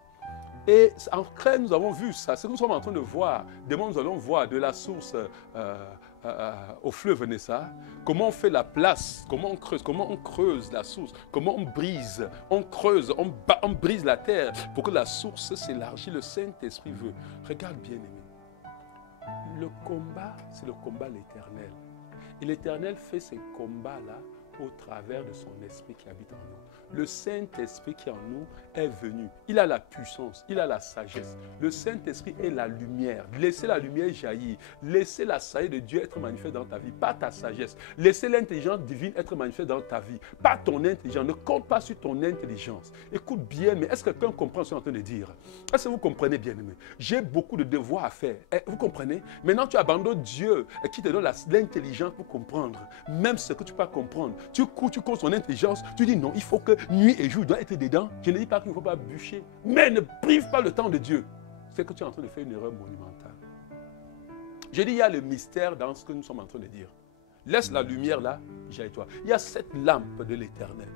Et en Crète, nous avons vu ça. Ce que nous sommes en train de voir, demain nous allons voir de la source au fleuve Nessa, comment on fait la place, comment on creuse la source, comment on brise, on creuse, on brise la terre pour que la source s'élargisse. Le Saint-Esprit veut. Regarde bien, aimé. Le combat, c'est le combat de l'Éternel. Et l'Éternel fait ces combats-là au travers de son esprit qui habite en nous. Le Saint-Esprit qui est en nous est venu. Il a la puissance, il a la sagesse. Le Saint-Esprit est la lumière. Laissez la lumière jaillir. Laissez la sagesse de Dieu être manifeste dans ta vie, pas ta sagesse. Laissez l'intelligence divine être manifeste dans ta vie, pas ton intelligence. Ne compte pas sur ton intelligence. Écoute bien, mais est-ce que quelqu'un comprend ce que je suis en train de dire? Est-ce que vous comprenez bien, aimé? J'ai beaucoup de devoirs à faire. Vous comprenez? Maintenant, tu abandonnes Dieu qui te donne l'intelligence pour comprendre. Même ce que tu peux pas comprendre. Tu cours, tu comptes son intelligence. Tu dis non, il faut que nuit et jour doit être dedans. Je ne dis pas qu'il ne faut pas bûcher, mais ne prive pas le temps de Dieu. C'est que tu es en train de faire une erreur monumentale. Je dis, il y a le mystère dans ce que nous sommes en train de dire. Laisse la lumière là, jaillit toi. Il y a cette lampe de l'Éternel.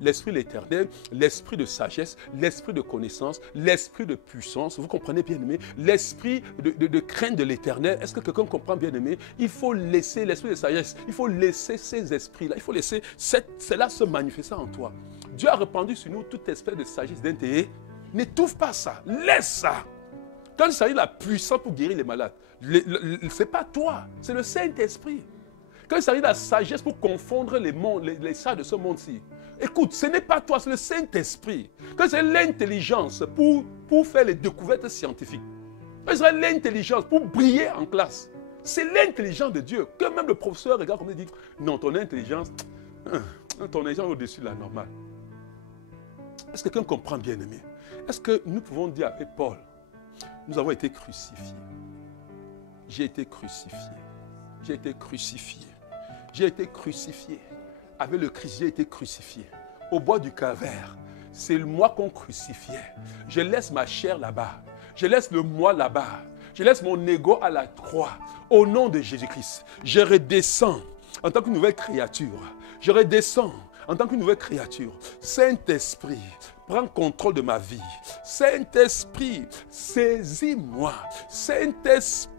L'esprit de l'Éternel, l'esprit de sagesse, l'esprit de connaissance, l'esprit de puissance. Vous comprenez, bien aimé? L'esprit de crainte de l'Éternel. Est-ce que quelqu'un comprend, bien aimé? Il faut laisser l'esprit de sagesse. Il faut laisser ces esprits-là. Il faut laisser cela se manifester en toi. Dieu a répandu sur nous toute espèce de sagesse, d'intérêt. N'étouffe pas ça. Laisse ça. Quand il s'agit de la puissance pour guérir les malades, ce n'est pas toi, c'est le Saint-Esprit. Quand il s'agit de la sagesse pour confondre les sages de ce monde-ci, écoute, ce n'est pas toi, c'est le Saint-Esprit. Quand c'est l'intelligence pour faire les découvertes scientifiques, quand c'est l'intelligence pour briller en classe, c'est l'intelligence de Dieu. Que même le professeur regarde comme il dit, non, ton intelligence est au-dessus de la normale. Est-ce que quelqu'un comprend, bien aimé? Est-ce que nous pouvons dire avec Paul, nous avons été crucifiés. J'ai été crucifié. J'ai été crucifié. J'ai été crucifié. Avec le Christ, j'ai été crucifié. Au bois du Calvaire, c'est moi qu'on crucifiait. Je laisse ma chair là-bas. Je laisse le moi là-bas. Je laisse mon ego à la croix. Au nom de Jésus-Christ, je redescends en tant que nouvelle créature. Je redescends en tant que nouvelle créature. Saint-Esprit, prends contrôle de ma vie. Saint-Esprit, saisis-moi. Saint-Esprit,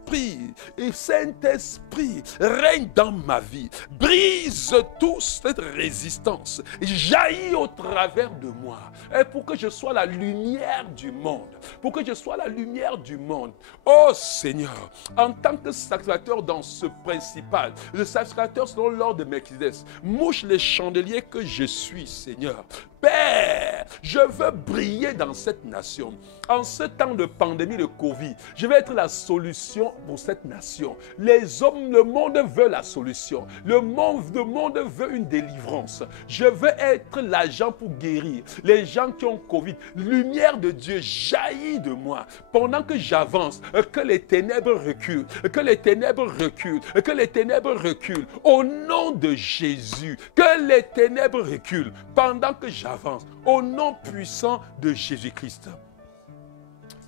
règne dans ma vie. Brise toute cette résistance. Jaillit au travers de moi. Et pour que je sois la lumière du monde. Pour que je sois la lumière du monde. Oh Seigneur, en tant que sacrificateur dans ce principal, le sacrificateur selon l'ordre de Melchizedek, mouche les chandeliers que je suis, Seigneur. Père, Je veux briller dans cette nation. En ce temps de pandémie de Covid, je vais être la solution pour cette nation. Les hommes, le monde veut la solution. Le monde veut une délivrance. Je veux être l'agent pour guérir. Les gens qui ont Covid, lumière de Dieu jaillit de moi. Pendant que j'avance, que les ténèbres reculent, que les ténèbres reculent, que les ténèbres reculent. Au nom de Jésus, que les ténèbres reculent pendant que j'avance. Au nom puissant de Jésus-Christ.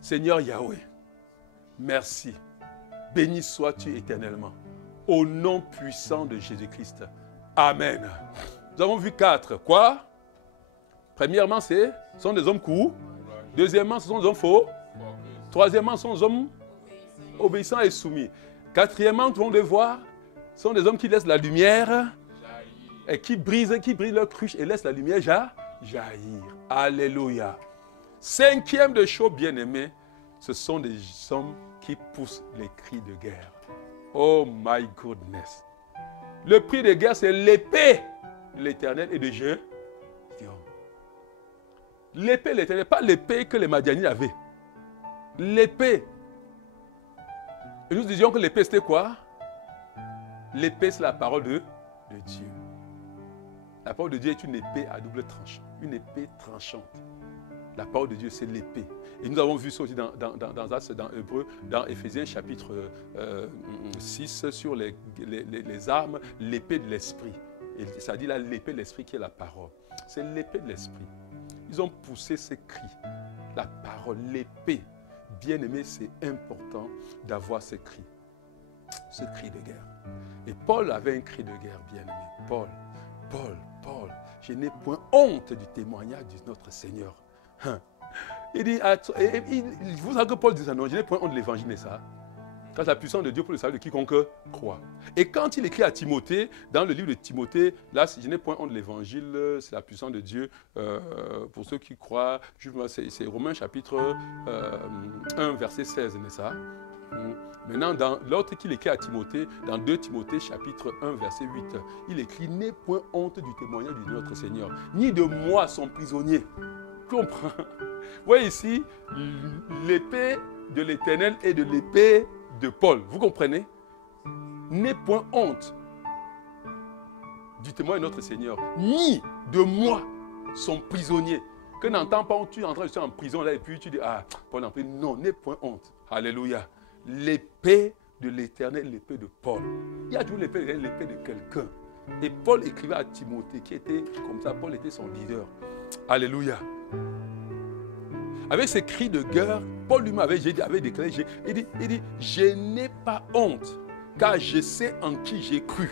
Seigneur Yahweh, merci. Béni sois-tu éternellement. Au nom puissant de Jésus-Christ. Amen. Nous avons vu 4. Quoi? Premièrement, ce sont des hommes courts. Deuxièmement, ce sont des hommes faux. Troisièmement, ce sont des hommes obéissants et soumis. Quatrièmement, nous allons voir, ce sont des hommes qui laissent la lumière et qui brisent leur cruche et laissent la lumière jaillir. Alléluia. Cinquième de choses bien-aimés, ce sont des hommes qui poussent les cris de guerre. Oh my goodness. Le prix de guerre, c'est l'épée de l'Éternel et de Dieu. L'épée de l'Éternel, pas l'épée que les Madianites avaient. L'épée. Et nous disions que l'épée, c'était quoi? L'épée, c'est la parole de Dieu. La parole de Dieu est une épée à double tranchant. Une épée tranchante. La parole de Dieu, c'est l'épée. Et nous avons vu ça aussi dans Hébreu, dans Éphésiens chapitre 6, sur les armes, l'épée de l'esprit. Et ça dit là, l'épée de l'esprit qui est la parole. C'est l'épée de l'esprit. Ils ont poussé ces cris. La parole, l'épée. Bien-aimé, c'est important d'avoir ces cris. Ce cri de guerre. Et Paul avait un cri de guerre, bien-aimé. Paul, je n'ai point honte du témoignage de notre Seigneur. Il dit, vous savez que Paul dit ça, non, je n'ai point honte de l'évangile, n'est-ce pas? Quand la puissance de Dieu pour le salut de quiconque croit. Et quand il écrit à Timothée, dans le livre de Timothée, là, je n'ai point honte de l'évangile, c'est la puissance de Dieu pour ceux qui croient. C'est Romains chapitre 1, verset 16, n'est-ce pas? Maintenant, dans l'autre qu'il écrit à Timothée, dans 2 Timothée chapitre 1, verset 8, il écrit, n'aie point honte du témoignage de notre Seigneur, ni de moi son prisonnier. Comprends? Vous voyez ici, l'épée de l'Éternel et de l'épée de Paul. Vous comprenez? N'aie point honte du témoignage de notre Seigneur, ni de moi, son prisonnier. Que n'entends pas, tu es en train de être en prison là et puis tu dis, ah, Paul en prison. Non, n'aie point honte. Alléluia. L'épée de l'Éternel, l'épée de Paul. Il y a toujours l'épée de l'Éternel, l'épée de quelqu'un. Et Paul écrivait à Timothée, qui était comme ça, Paul était son leader. Alléluia. Avec ses cris de guerre, Paul lui-même avait déclaré, il dit, je n'ai pas honte, car je sais en qui j'ai cru.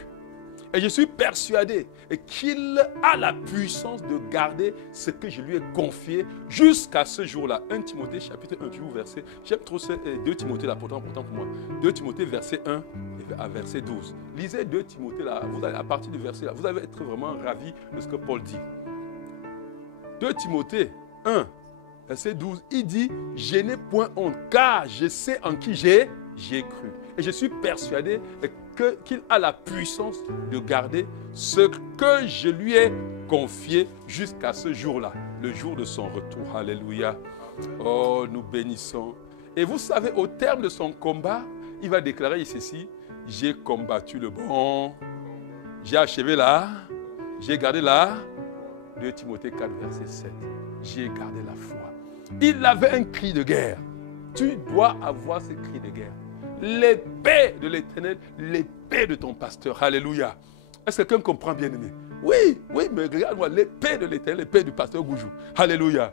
Et je suis persuadé qu'il a la puissance de garder ce que je lui ai confié jusqu'à ce jour-là. 1 Timothée chapitre 1, tu verset. J'aime trop 2 Timothée là, pourtant pour moi. 2 Timothée verset 1 à verset 12. Lisez 2 Timothée là, vous allez, à partir du verset là, vous allez être vraiment ravis de ce que Paul dit. 2 Timothée 1, verset 12, il dit, je n'ai point honte, car je sais en qui j'ai cru. Et je suis persuadé qu'il a la puissance de garder ce que je lui ai confié jusqu'à ce jour-là, le jour de son retour. Alléluia. Oh, nous bénissons. Et vous savez, au terme de son combat, il va déclarer ceci, j'ai combattu le bon, j'ai achevé là, j'ai gardé là. 2 Timothée 4, verset 7. J'ai gardé la foi. Il avait un cri de guerre. Tu dois avoir ce cri de guerre. L'épée de l'Éternel, l'épée de ton pasteur. Alléluia. Est-ce que quelqu'un comprend, bien aimé? Oui, mais regarde-moi, l'épée de l'Éternel, l'épée du pasteur Goujou. Alléluia.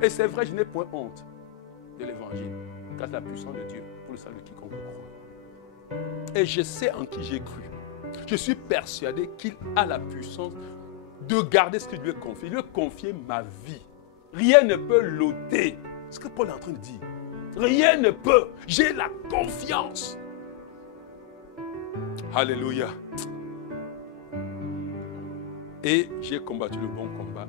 Et c'est vrai, je n'ai point honte de l'évangile, car c'est la puissance de Dieu pour le salut de quiconque croit. Et je sais en qui j'ai cru. Je suis persuadé qu'il a la puissance de garder ce que je lui ai confié. Il lui a confié ma vie. Rien ne peut l'ôter. C'est ce que Paul est en train de dire. Rien ne peut. J'ai la confiance. Alléluia. Et j'ai combattu le bon combat.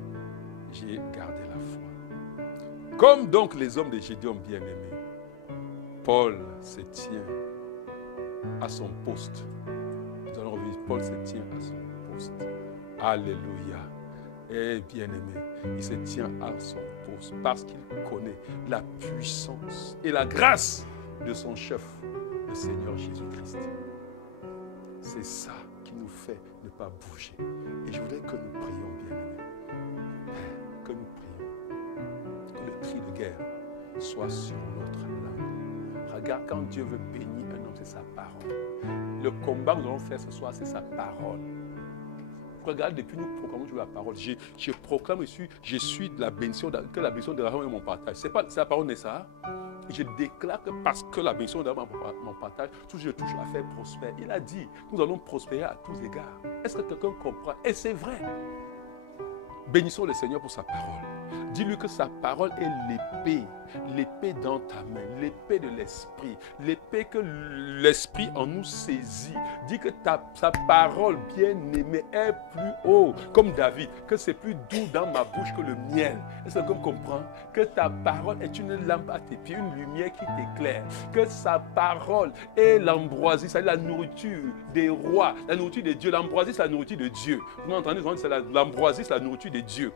J'ai gardé la foi. Comme donc les hommes de Gédéon bien-aimés, Paul se tient à son poste. Nous allons revenir. Paul se tient à son poste. Alléluia. Et bien-aimé, il se tient à son poste parce qu'il connaît la puissance et la grâce de son chef, le Seigneur Jésus-Christ. C'est ça qui nous fait ne pas bouger. Et je voudrais que nous prions, bien-aimés. Père, que nous prions. Que le cri de guerre soit sur notre langue. Regarde, quand Dieu veut bénir un homme, c'est sa parole. Le combat que nous allons faire ce soir, c'est sa parole. Regarde, depuis nous proclamons la parole. Je proclame, je suis de la bénédiction, que la bénédiction de l'Abraham est mon partage. C'est la parole n'est ça. Je déclare que parce que la bénédiction de l'Abraham est mon partage, tout ce que je touche à faire prospère. Il a dit, nous allons prospérer à tous égards. Est-ce que quelqu'un comprend? Et c'est vrai. Bénissons le Seigneur pour sa parole. Dis-lui que sa parole est l'épée. L'épée dans ta main, l'épée de l'esprit, l'épée que l'esprit en nous saisit. Dis que sa parole bien-aimée est plus haut, comme David, que c'est plus doux dans ma bouche que le miel. Est-ce que tu comprends? Que ta parole est une lampe à tes pieds, une lumière qui t'éclaire. Que sa parole est l'ambroisie, c'est la nourriture des rois, la nourriture de Dieu. L'ambroisie, c'est la nourriture de Dieu. Vous m'entendez? L'ambroisie, c'est la nourriture de Dieu.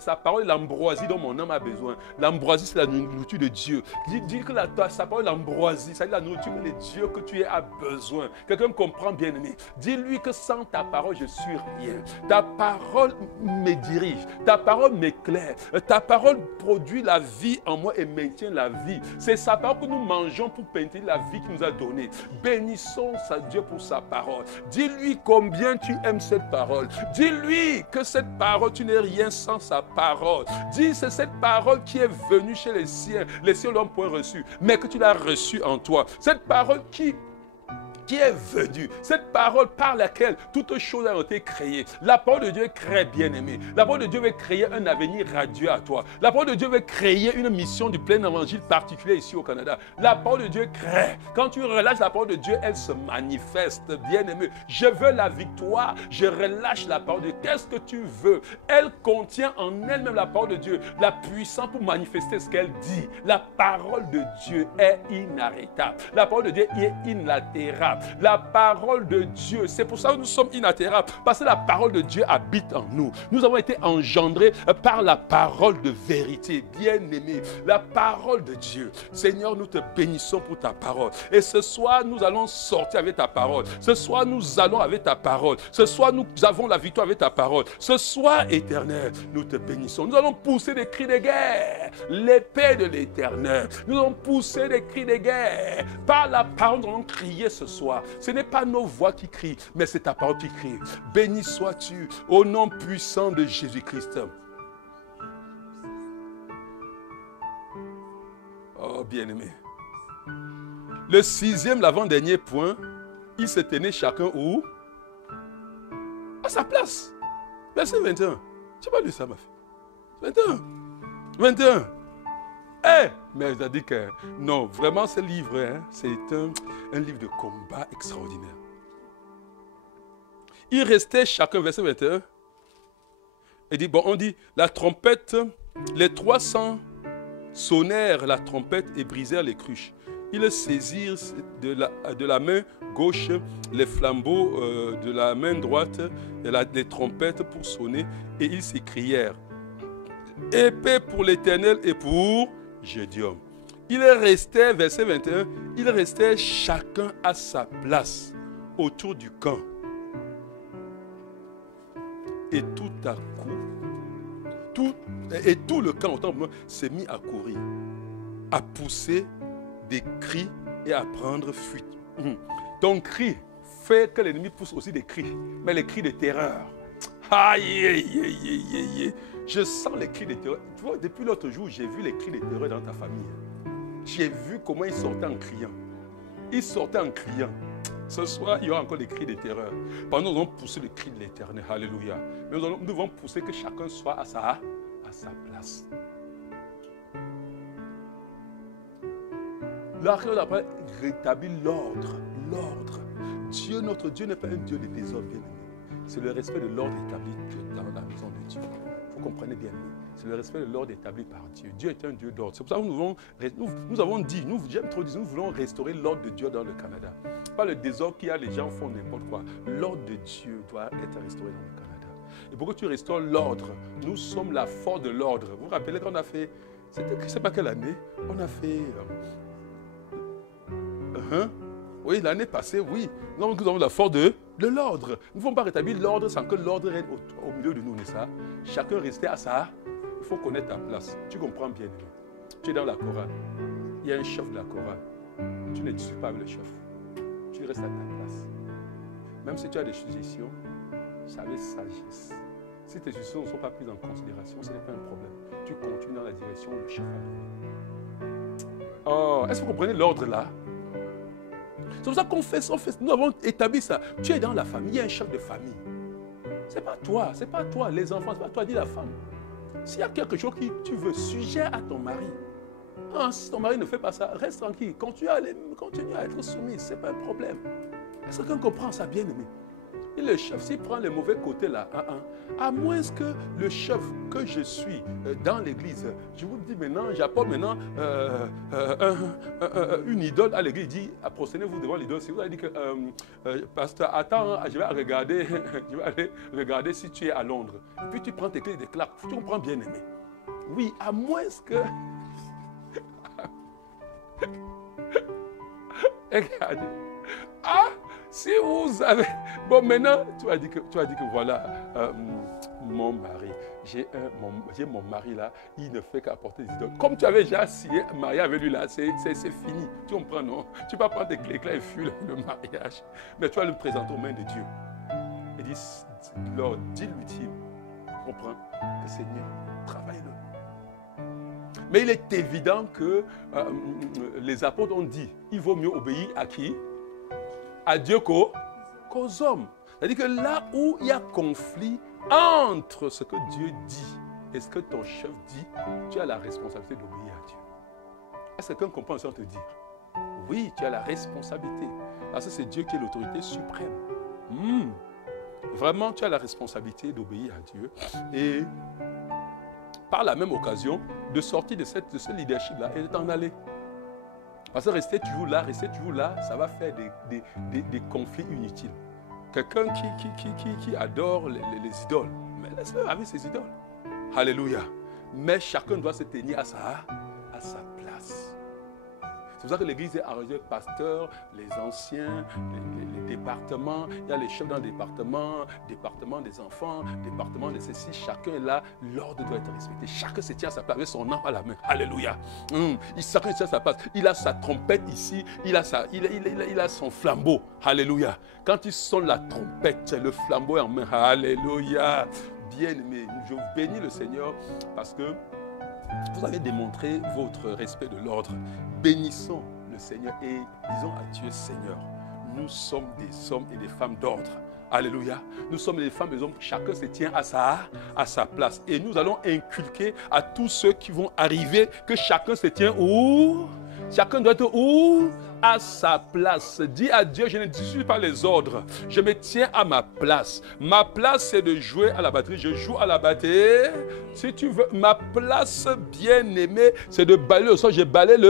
Sa parole est l'ambroisie dont mon âme a besoin. L'ambroisie, c'est la nourriture de Dieu. Dis que sa parole est l'ambroisie, c'est la nourriture de Dieu que tu as besoin. Quelqu'un me comprend, bien-aimé. Dis-lui que sans ta parole, je suis rien. Ta parole me dirige. Ta parole m'éclaire. Ta parole produit la vie en moi et maintient la vie. C'est sa parole que nous mangeons pour maintenir la vie qu'il nous a donnée. Bénissons Dieu pour sa parole. Dis-lui combien tu aimes cette parole. Dis-lui que cette parole, tu n'es rien sans sa parole. Dis, c'est cette parole qui est venue chez les siens l'ont point reçu, mais que tu l'as reçue en toi. Cette parole qui est venue, cette parole par laquelle toutes choses ont été créées. La parole de Dieu crée, bien-aimé. La parole de Dieu veut créer un avenir radieux à toi. La parole de Dieu veut créer une mission du plein évangile particulier ici au Canada. La parole de Dieu crée. Quand tu relâches la parole de Dieu, elle se manifeste, bien-aimé. Je veux la victoire, je relâche la parole de Dieu. Qu'est-ce que tu veux? Elle contient en elle-même, la parole de Dieu, la puissance pour manifester ce qu'elle dit. La parole de Dieu est inarrêtable. La parole de Dieu est inaltérable. La parole de Dieu, c'est pour ça que nous sommes inaltérables, parce que la parole de Dieu habite en nous. Nous avons été engendrés par la parole de vérité, bien-aimé. La parole de Dieu. Seigneur, nous te bénissons pour ta parole. Et ce soir, nous allons sortir avec ta parole. Ce soir, nous allons avec ta parole. Ce soir, nous avons la victoire avec ta parole. Ce soir, éternel, nous te bénissons. Nous allons pousser des cris de guerre. L'épée de l'éternel. Nous allons pousser des cris de guerre. Par la parole, nous allons crier ce soir. Ce n'est pas nos voix qui crient, mais c'est ta parole qui crie. Béni sois-tu au nom puissant de Jésus-Christ. Oh, bien-aimé. Le sixième, l'avant-dernier point, ils se tenaient chacun où? À sa place. Verset 21. Tu n'as pas lu ça, ma fille? 21. Mais il a dit que non, vraiment ce livre, c'est un livre de combat extraordinaire. Il restait chacun, verset 21, il dit, bon, on dit, la trompette, les 300 sonnèrent la trompette et brisèrent les cruches. Ils saisirent de la main gauche les flambeaux de la main droite, les trompettes pour sonner, et ils s'écrièrent, épée pour l'Éternel et pour Gédéon. Il restait, verset 21, il restait chacun à sa place autour du camp. Et tout à coup, tout le camp autant s'est mis à courir, à pousser des cris et à prendre fuite. Ton cri fait que l'ennemi pousse aussi des cris, mais les cris de terreur. Aïe, aïe, aïe, aïe, aïe. Je sens les cris de terreur. Tu vois, depuis l'autre jour, j'ai vu les cris de terreur dans ta famille. J'ai vu comment ils sortaient en criant. Ils sortaient en criant. Ce soir, il y aura encore des cris de terreur. Pendant nous allons pousser le cri de l'Éternel. Alléluia. Mais nous devons pousser que chacun soit à sa place. L'archéologue après rétablit l'ordre. Dieu, notre Dieu n'est pas un Dieu de désordre, bien aimé. C'est le respect de l'ordre établi dans la maison de Dieu. Vous comprenez bien. C'est le respect de l'ordre établi par Dieu. Dieu est un Dieu d'ordre. C'est pour ça que nous avons dit, j'aime trop dire, nous voulons restaurer l'ordre de Dieu dans le Canada. Pas le désordre qu'il y a, les gens font n'importe quoi. L'ordre de Dieu doit être restauré dans le Canada. Et pour que tu restaures l'ordre, nous sommes la force de l'ordre. Vous vous rappelez qu'on a fait, c'était, je ne sais pas quelle année, on a fait... oui, l'année passée, oui. Donc, nous avons la force de l'ordre. Nous ne pouvons pas rétablir l'ordre sans que l'ordre règne au milieu de nous, n'est-ce pas? Chacun restait à ça. Il faut connaître ta place. Tu comprends bien. Tu es dans la chorale. Il y a un chef de la chorale. Tu ne discutes pas avec le chef. Tu restes à ta place. Même si tu as des suggestions, ça avec sagesse. Si tes suggestions ne sont pas prises en considération, ce n'est pas un problème. Tu continues dans la direction où le chef a donné. Oh, est-ce que vous comprenez l'ordre là? C'est pour ça qu'on fait, nous avons établi ça. Tu es dans la famille, il y a un chef de famille. Ce n'est pas toi, les enfants, ce n'est pas toi, dis la femme. S'il y a quelque chose que tu veux, suggère à ton mari. Non, si ton mari ne fait pas ça, reste tranquille. Continue à être soumise, ce n'est pas un problème. Est-ce que quelqu'un comprend ça, bien aimé? Et le chef, s'il prend le mauvais côté là, à moins que le chef que je suis dans l'église, je vous dis maintenant, j'apporte maintenant une idole à l'église, il dit, prosternez-vous devant l'idole. Si vous avez dit que, pasteur, attends, je vais aller regarder si tu es à Londres. Et puis tu prends tes clés de claques, tu comprends, bien aimé. Oui, à moins que... Regardez. Ah! Si vous avez... Bon, maintenant, tu as dit que voilà, mon mari, j'ai mon mari là, il ne fait qu'apporter des idoles. Comme tu avais déjà signé marié avec lui là, c'est fini. Tu comprends, non? Tu ne vas pas prendre tes clés et fuir le mariage. Mais tu vas le présenter aux mains de Dieu. Et dis-lui, comprends, le Seigneur, travaille-le. Mais il est évident que les apôtres ont dit, il vaut mieux obéir à qui? À Dieu qu'aux hommes. C'est-à-dire que là où il y a conflit entre ce que Dieu dit et ce que ton chef dit, tu as la responsabilité d'obéir à Dieu. Est-ce que quelqu'un comprend ce qu'on te dit? Oui, tu as la responsabilité. Parce que c'est Dieu qui est l'autorité suprême. Vraiment, tu as la responsabilité d'obéir à Dieu. Et par la même occasion, de sortir de ce leadership-là et de t'en aller. Parce que rester toujours là, ça va faire des conflits inutiles. Quelqu'un qui adore les idoles, mais laisse-le avec ses idoles. Alléluia. Mais chacun doit se tenir à sa place. C'est pour ça que l'église est arrangée pasteur, les anciens, les départements. Il y a les chefs dans le département des enfants, département de ceci. Chacun est là, l'ordre doit être respecté. Chacun se tient à sa place avec son âme à la main. Alléluia. Chacun se tient à sa place. Il a sa trompette ici, il a son flambeau. Alléluia. Quand il sonne la trompette, le flambeau est en main. Alléluia. Bien-aimé, je bénis le Seigneur parce que vous avez démontré votre respect de l'ordre. Bénissons le Seigneur et disons à Dieu, Seigneur, nous sommes des hommes et des femmes d'ordre. Alléluia. Nous sommes des femmes et des hommes, chacun se tient à sa place. Et nous allons inculquer à tous ceux qui vont arriver que chacun se tient où? Chacun doit être où? À sa place. Dis à Dieu, je ne suis pas les ordres. Je me tiens à ma place. Ma place, c'est de jouer à la batterie. Je joue à la batterie. Si tu veux, ma place bien-aimée, c'est de balayer le sol. Je balaye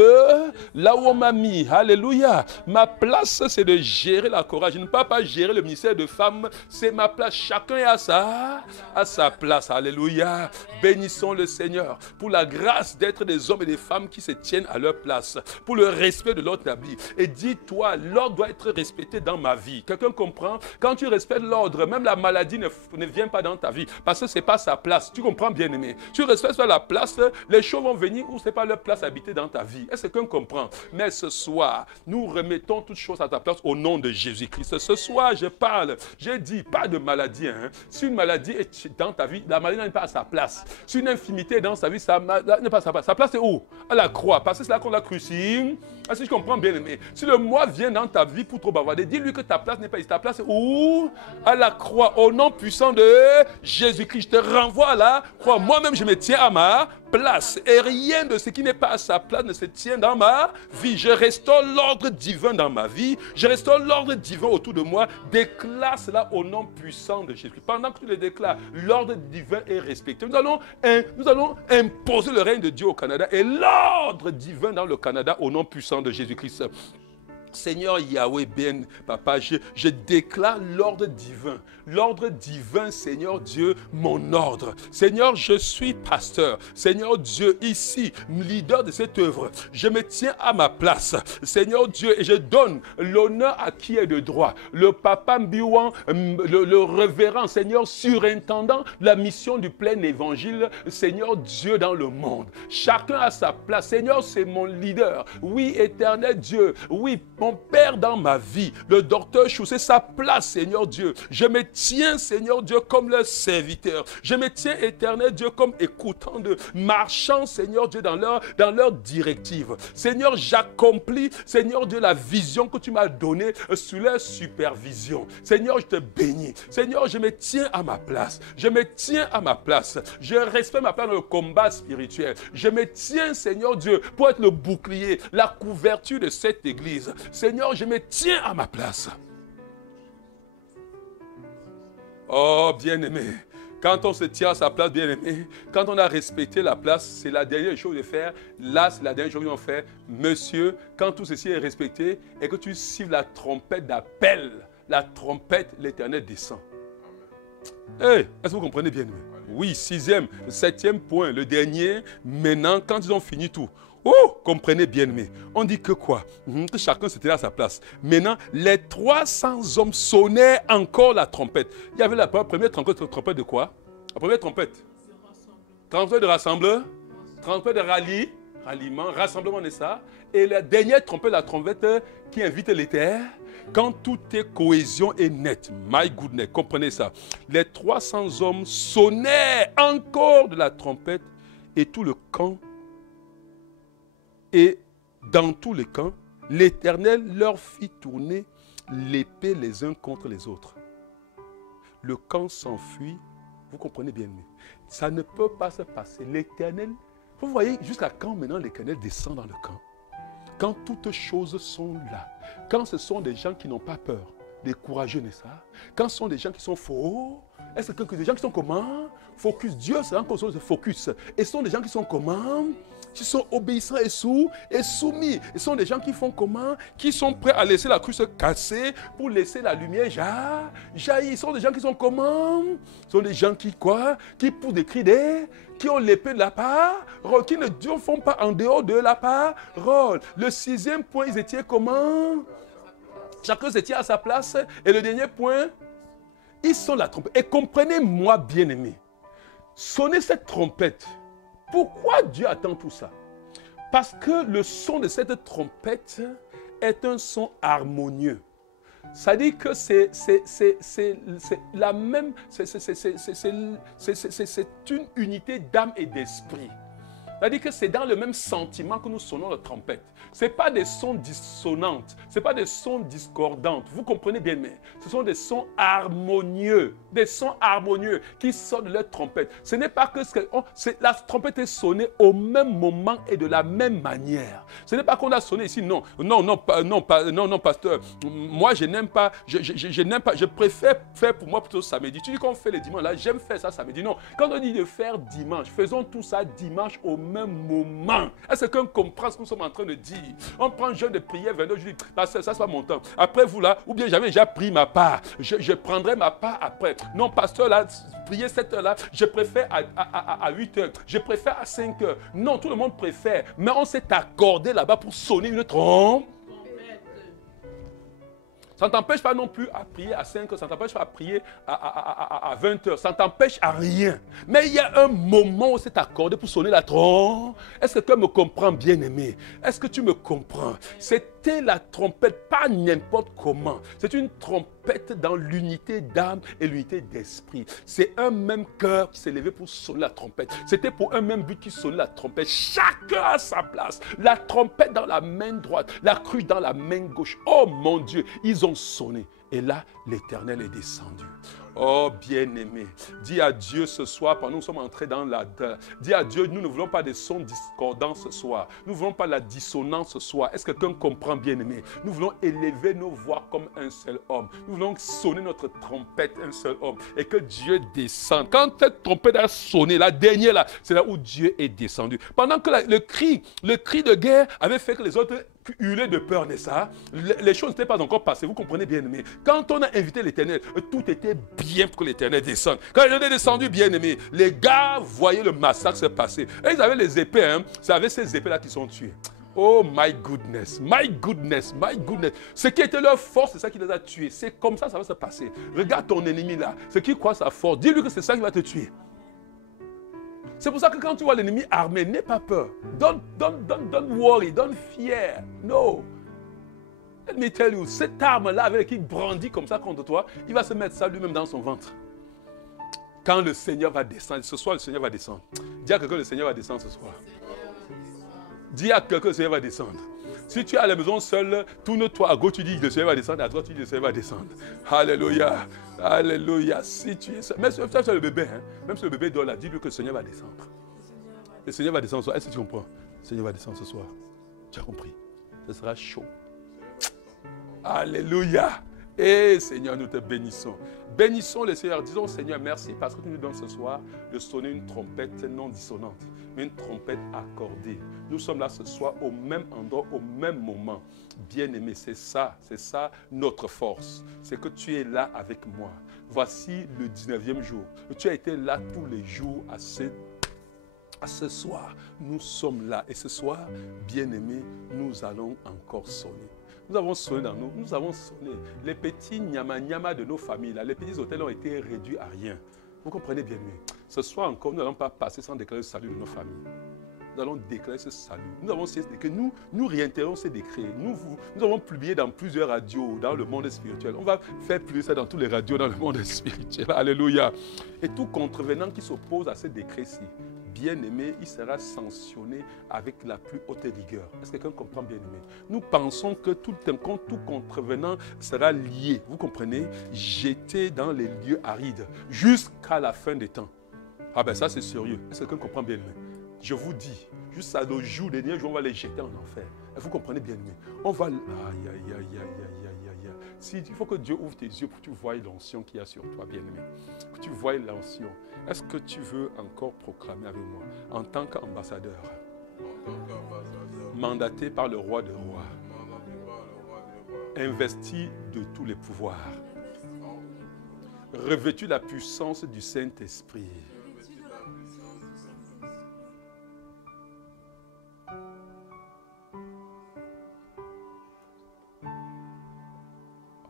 là où on m'a mis. Alléluia. Ma place, c'est de gérer la chorale. Je ne peux pas gérer le ministère de femmes. C'est ma place. Chacun est à sa place. Alléluia. Bénissons le Seigneur pour la grâce d'être des hommes et des femmes qui se tiennent à leur place. Pour le respect de l'ordre établi. Et dis-toi, l'ordre doit être respecté dans ma vie. Quelqu'un comprend? Quand tu respectes l'ordre, même la maladie ne vient pas dans ta vie. Parce que ce n'est pas sa place. Tu comprends, bien-aimé? Tu respectes la place, les choses vont venir où ce n'est pas leur place habitée dans ta vie. Est-ce que quelqu'un comprend? Mais ce soir, nous remettons toutes choses à ta place au nom de Jésus-Christ. Ce soir, je parle. J'ai dit, pas de maladie. Si une maladie est dans ta vie, la maladie n'est pas à sa place. Si une infirmité est dans sa vie, ça n'est pas à sa place. Sa place est où? À la croix. Parce que c'est là qu'on l'a crucifié. Est-ce que je comprends, bien-aimé? Si le moi vient dans ta vie pour trop bavarder, dis-lui que ta place n'est pas ici. Ta place est où? À la croix. Au nom puissant de Jésus-Christ, je te renvoie à la croix. Moi-même, je me tiens à ma place. Et rien de ce qui n'est pas à sa place ne se tient dans ma vie. Je restaure l'ordre divin dans ma vie. Je restaure l'ordre divin autour de moi. Déclare cela au nom puissant de Jésus-Christ. Pendant que tu le déclares, l'ordre divin est respecté. Nous allons imposer le règne de Dieu au Canada et l'ordre divin dans le Canada au nom puissant de Jésus-Christ. Seigneur Yahweh, bien, papa, je déclare l'ordre divin. L'ordre divin, Seigneur Dieu, mon ordre. Seigneur, je suis pasteur. Seigneur Dieu, ici, leader de cette œuvre, je me tiens à ma place. Seigneur Dieu, et je donne l'honneur à qui est de droit. Le papa Mbiouan, le révérend, Seigneur, surintendant la mission du plein évangile, Seigneur Dieu, dans le monde. Chacun a sa place. Seigneur, c'est mon leader. Oui, éternel Dieu. Oui, mon Père dans ma vie. Le docteur Chou, c'est sa place, Seigneur Dieu. Je me tiens, Seigneur Dieu, comme leur serviteur. Je me tiens, éternel Dieu, comme écoutant de marchant, Seigneur Dieu, dans leur directive. Seigneur, j'accomplis, Seigneur Dieu, la vision que tu m'as donnée sous leur supervision. Seigneur, je te bénis. Seigneur, je me tiens à ma place. Je me tiens à ma place. Je respecte ma place dans le combat spirituel. Je me tiens, Seigneur Dieu, pour être le bouclier, la couverture de cette église. Seigneur, je me tiens à ma place. Oh, bien-aimé, quand on se tient à sa place, bien-aimé, quand on a respecté la place, c'est la dernière chose de faire. Là, c'est la dernière chose qu'on fait. Monsieur, quand tout ceci est respecté et que tu siffles la trompette d'appel, la trompette, l'Éternel descend. Hey, est-ce que vous comprenez bien? Oui, 6e, 7e point, le dernier. Maintenant, quand ils ont fini tout, oh, comprenez bien, mais on dit que quoi? Que chacun s'était à sa place. Maintenant, les 300 hommes sonnaient encore la trompette. Il y avait la première trompette de quoi? La première trompette. Trompette de rassemblement, trompette de ralliement, rassemblement de ça. Et la dernière trompette, la trompette qui invite les terres. Quand toute est cohésion et nette, my goodness, comprenez ça. Les 300 hommes sonnaient encore de la trompette et tout le camp. Et dans tous les camps, l'Éternel leur fit tourner l'épée les uns contre les autres. Le camp s'enfuit. Vous comprenez bien, mais ça ne peut pas se passer. L'Éternel, vous voyez jusqu'à quand maintenant l'Éternel descend dans le camp? Quand toutes choses sont là, quand ce sont des gens qui n'ont pas peur, des courageux, n'est-ce pas? Quand ce sont des gens qui sont faux, est-ce que des gens qui sont comment? Focus, Dieu c'est encore chose de focus. Et ce sont des gens qui sont comment? Qui sont obéissants et soumis. Ce sont des gens qui font comment? Qui sont prêts à laisser la crue se casser pour laisser la lumière jaillir. Ce sont des gens qui sont comment? Ce sont des gens qui quoi? Qui poussent des cris qui ont l'épée de la parole, qui ne font pas en dehors de la parole. Le 6e point, ils étaient comment? Chacun se tient à sa place. Et le dernier point, ils sont la trompette. Et comprenez-moi, bien-aimés, sonnez cette trompette. Pourquoi Dieu attend tout ça? Parce que le son de cette trompette est un son harmonieux. Ça dit que c'est la même, c'est une unité d'âme et d'esprit. C'est-à-dire que c'est dans le même sentiment que nous sonnons la trompette. Ce n'est pas des sons dissonants, ce n'est pas des sons discordants. Vous comprenez bien, mais ce sont des sons harmonieux qui sonnent leur trompette. Ce n'est pas que la trompette est sonnée au même moment et de la même manière. Ce n'est pas qu'on a sonné ici, non, pasteur. Moi, je n'aime pas, je préfère faire pour moi plutôt samedi. Tu dis qu'on fait les dimanches, là, j'aime faire ça samedi. Non, quand on dit de faire dimanche, faisons tout ça dimanche au même moment. Est-ce que quelqu'un comprend ce que nous sommes en train de dire? On prend un jeûne de prière 22, je dis, ça c'est pas mon temps. Après vous là, ou bien j'avais déjà pris ma part, je prendrai ma part après. Non, pasteur là, prier cette heure là, je préfère à 8 heures, je préfère à 5 heures. Non, tout le monde préfère, mais on s'est accordé là-bas pour sonner une trompe. Ça ne t'empêche pas non plus à prier à 5 heures, ça ne t'empêche pas à prier à 20 heures, ça ne t'empêche à rien. Mais il y a un moment où c'est accordé pour sonner la trompe. Est-ce que tu me comprends, bien-aimé? Est-ce que tu me comprends? C'était la trompette, pas n'importe comment. C'est une trompette dans l'unité d'âme et l'unité d'esprit. C'est un même cœur qui s'est levé pour sonner la trompette. C'était pour un même but qui sonnait la trompette. Chacun à sa place. La trompette dans la main droite, la cruche dans la main gauche. Oh mon Dieu, ils ont sonné. Et là, l'Éternel est descendu. Oh bien-aimé, dis à Dieu ce soir, pendant que nous sommes entrés dans la... Dis à Dieu, nous ne voulons pas des sons discordants ce soir. Nous ne voulons pas la dissonance ce soir. Est-ce que quelqu'un comprend, bien-aimé? Nous voulons élever nos voix comme un seul homme. Nous voulons sonner notre trompette un seul homme. Et que Dieu descende. Quand cette trompette a sonné, la dernière là, c'est là où Dieu est descendu. Pendant que le cri de guerre avait fait que les autres hurler de peur, n'est-ce pas? Les choses n'étaient pas encore passées, vous comprenez bien aimé. Quand on a invité l'Éternel, tout était bien pour que l'Éternel descende. Quand il est descendu, bien aimé, les gars voyaient le massacre se passer. Et ils avaient les épées, hein. C'est avec ces épées-là qu'ils sont tués. Oh my goodness, my goodness, my goodness. Ce qui était leur force, c'est ça qui les a tués. C'est comme ça va se passer. Regarde ton ennemi là, ce qui croit sa force, dis-lui que c'est ça qui va te tuer. C'est pour ça que quand tu vois l'ennemi armé, n'aie pas peur. Don't worry, don't fear. No. Let me tell you, cette arme-là, avec qui brandit comme ça contre toi, il va se mettre ça lui-même dans son ventre. Quand le Seigneur va descendre, ce soir le Seigneur va descendre. Dis à quelqu'un le Seigneur va descendre ce soir. Dis à quelqu'un le Seigneur va descendre. Si tu es à la maison seul, tourne-toi à gauche, tu dis le Seigneur va descendre, à droite tu dis le Seigneur va descendre. Alléluia, alléluia. Si tu es seul, même si tu as le bébé, hein, même si le bébé dort là, dis-lui que le Seigneur va descendre. Le Seigneur va descendre ce soir. Est-ce que tu comprends? Le Seigneur va descendre ce soir. Tu as compris? Ce sera chaud. Alléluia. Et Seigneur, nous te bénissons. Bénissons le Seigneur. Disons Seigneur, merci parce que tu nous donnes ce soir de sonner une trompette non dissonante, mais une trompette accordée. Nous sommes là ce soir au même endroit, au même moment. Bien-aimé, c'est ça notre force. C'est que tu es là avec moi. Voici le 19e jour. Tu as été là tous les jours à ce soir. Nous sommes là. Et ce soir, bien-aimé, nous allons encore sonner. Nous avons sonné dans nous avons sonné. Les petits nyama de nos familles, là, les petits hôtels ont été réduits à rien. Vous comprenez bien mieux. Ce soir encore, nous n'allons pas passer sans déclarer le salut de nos familles. Nous allons déclarer ce salut. Nous avons ces décrets. Nous réitérons ces décrets. Nous avons publié dans plusieurs radios dans le monde spirituel. On va faire publier ça dans toutes les radios dans le monde spirituel. Alléluia. Et tout contrevenant qui s'oppose à ces décrets-ci, bien-aimé, il sera sanctionné avec la plus haute rigueur. Est-ce que quelqu'un comprend, bien-aimé? Nous pensons que tout contrevenant sera lié, vous comprenez, jeté dans les lieux arides jusqu'à la fin des temps. Ah ben ça c'est sérieux. Est-ce que quelqu'un comprend, bien-aimé? Je vous dis, jusqu'à nos jours, les derniers jours, on va les jeter en enfer. Vous comprenez, bien-aimé? On va... Aïe, aïe, aïe, aïe, aïe, aïe, aïe. Si, il faut que Dieu ouvre tes yeux pour que tu vois l'onction qu'il y a sur toi, bien-aimé. Que tu vois l'onction. Est-ce que tu veux encore proclamer avec moi en tant qu'ambassadeur, mandaté par le roi des rois, investi de tous les pouvoirs, revêtu de la puissance du Saint-Esprit,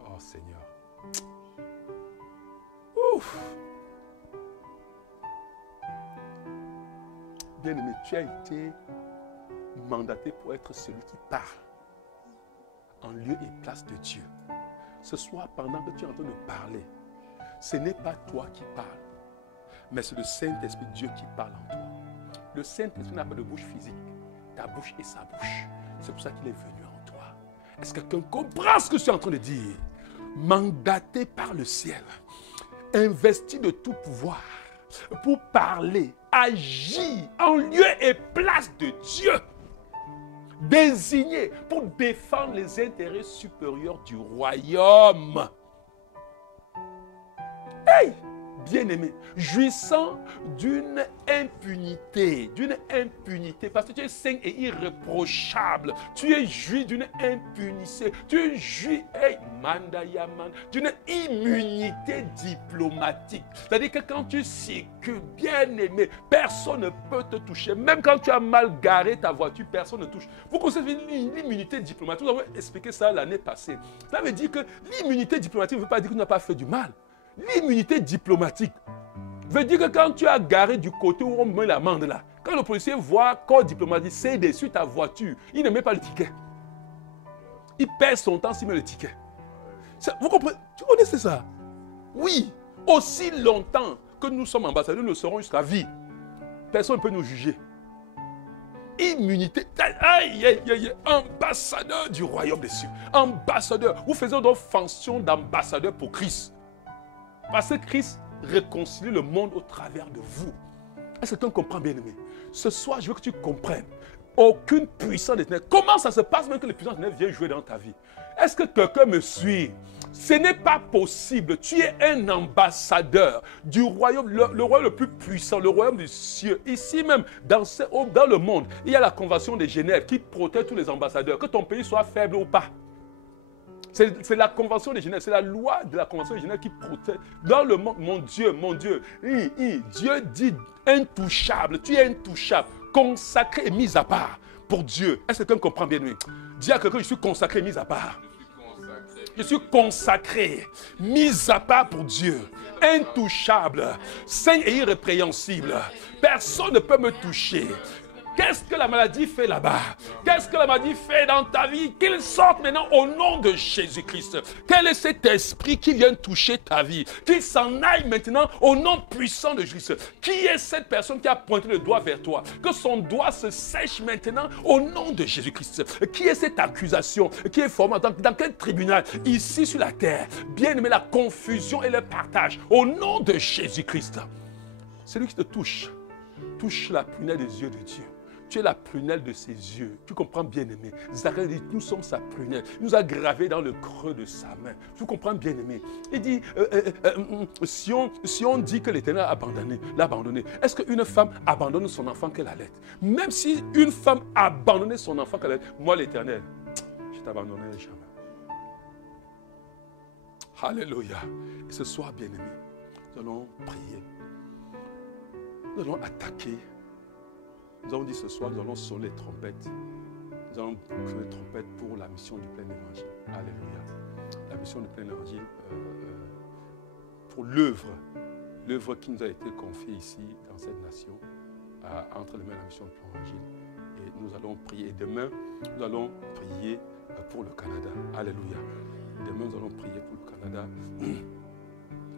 oh Seigneur, ouf. Bien-aimé, tu as été mandaté pour être celui qui parle en lieu et place de Dieu. Ce soir, pendant que tu es en train de parler, ce n'est pas toi qui parles, mais c'est le Saint-Esprit Dieu qui parle en toi. Le Saint-Esprit n'a pas de bouche physique. Ta bouche est sa bouche. C'est pour ça qu'il est venu en toi. Est-ce que quelqu'un comprend ce que je suis en train de dire? Mandaté par le ciel, investi de tout pouvoir, pour parler, agir en lieu et place de Dieu. Désigné pour défendre les intérêts supérieurs du royaume. Hey! Bien-aimé, jouissant d'une impunité, parce que tu es saint et irréprochable, tu es joui d'une impunité, tu es joui, hey, mandayaman, d'une immunité diplomatique. C'est-à-dire que quand tu circules, bien-aimé, personne ne peut te toucher. Même quand tu as mal garé ta voiture, personne ne touche. Vous connaissez l'immunité diplomatique, nous avons expliqué ça l'année passée. Ça veut dire que l'immunité diplomatique ne veut pas dire que tu n'as pas fait du mal. L'immunité diplomatique veut dire que quand tu as garé du côté où on met l'amende là, quand le policier voit corps diplomatique, c'est dessus ta voiture, il ne met pas le ticket. Il perd son temps s'il met le ticket. Vous comprenez? Tu connaissais ça? Oui. Aussi longtemps que nous sommes ambassadeurs, nous le serons jusqu'à vie. Personne ne peut nous juger. Immunité. Aïe, aïe, aïe, ambassadeur du royaume des cieux. Ambassadeur. Vous faisiez donc fonction d'ambassadeur pour Christ. Parce que Christ réconcilie le monde au travers de vous. Est-ce que tu comprends, bien-aimé? Ce soir, je veux que tu comprennes. Aucune puissance des ténèbres. Comment ça se passe même que les puissances des ténèbres viennent jouer dans ta vie? Est-ce que quelqu'un me suit? Ce n'est pas possible. Tu es un ambassadeur du royaume, le royaume le plus puissant, le royaume des cieux. Ici même, dans le monde, il y a la Convention de Genève qui protège tous les ambassadeurs, que ton pays soit faible ou pas. C'est la Convention de Genève, c'est la loi de la Convention de Genève qui protège. Dans le monde, mon Dieu, Dieu dit intouchable, tu es intouchable, consacré et mis à part pour Dieu. Est-ce que quelqu'un comprend bien? Dis à quelqu'un, je suis consacré et mis à part. Je suis consacré, mis à part pour Dieu, intouchable, saint et irrépréhensible. Personne ne peut me toucher. Qu'est-ce que la maladie fait là-bas? Qu'est-ce que la maladie fait dans ta vie? Qu'il sorte maintenant au nom de Jésus-Christ. Quel est cet esprit qui vient toucher ta vie? Qu'il s'en aille maintenant au nom puissant de Jésus-Christ. Qui est cette personne qui a pointé le doigt vers toi? Que son doigt se sèche maintenant au nom de Jésus-Christ. Qui est cette accusation qui est formée dans quel tribunal? Ici sur la terre. Bien aimé, la confusion et le partage au nom de Jésus-Christ. Celui qui te touche la prunelle des yeux de Dieu. Tu es la prunelle de ses yeux. Tu comprends, bien-aimé. Zacharie dit, nous sommes sa prunelle. Il nous a gravé dans le creux de sa main. Tu comprends, bien-aimé. Il dit, si on dit que l'Éternel l'a abandonné, est-ce qu'une femme abandonne son enfant qu'elle allait? Même si une femme abandonnait son enfant qu'elle allait, moi l'Éternel, je ne t'abandonnerai jamais. Alléluia. Et ce soir, bien-aimé, nous allons prier. Nous allons attaquer. Nous avons dit ce soir, nous allons sonner les trompettes. Nous allons sonner les trompettes pour la mission du plein évangile. Alléluia. La mission du plein évangile pour l'œuvre qui nous a été confiée ici, dans cette nation, entre les mains de la mission du plein évangile. Et nous allons prier. Et demain, nous allons prier pour le Canada. Alléluia. Demain, nous allons prier pour le Canada.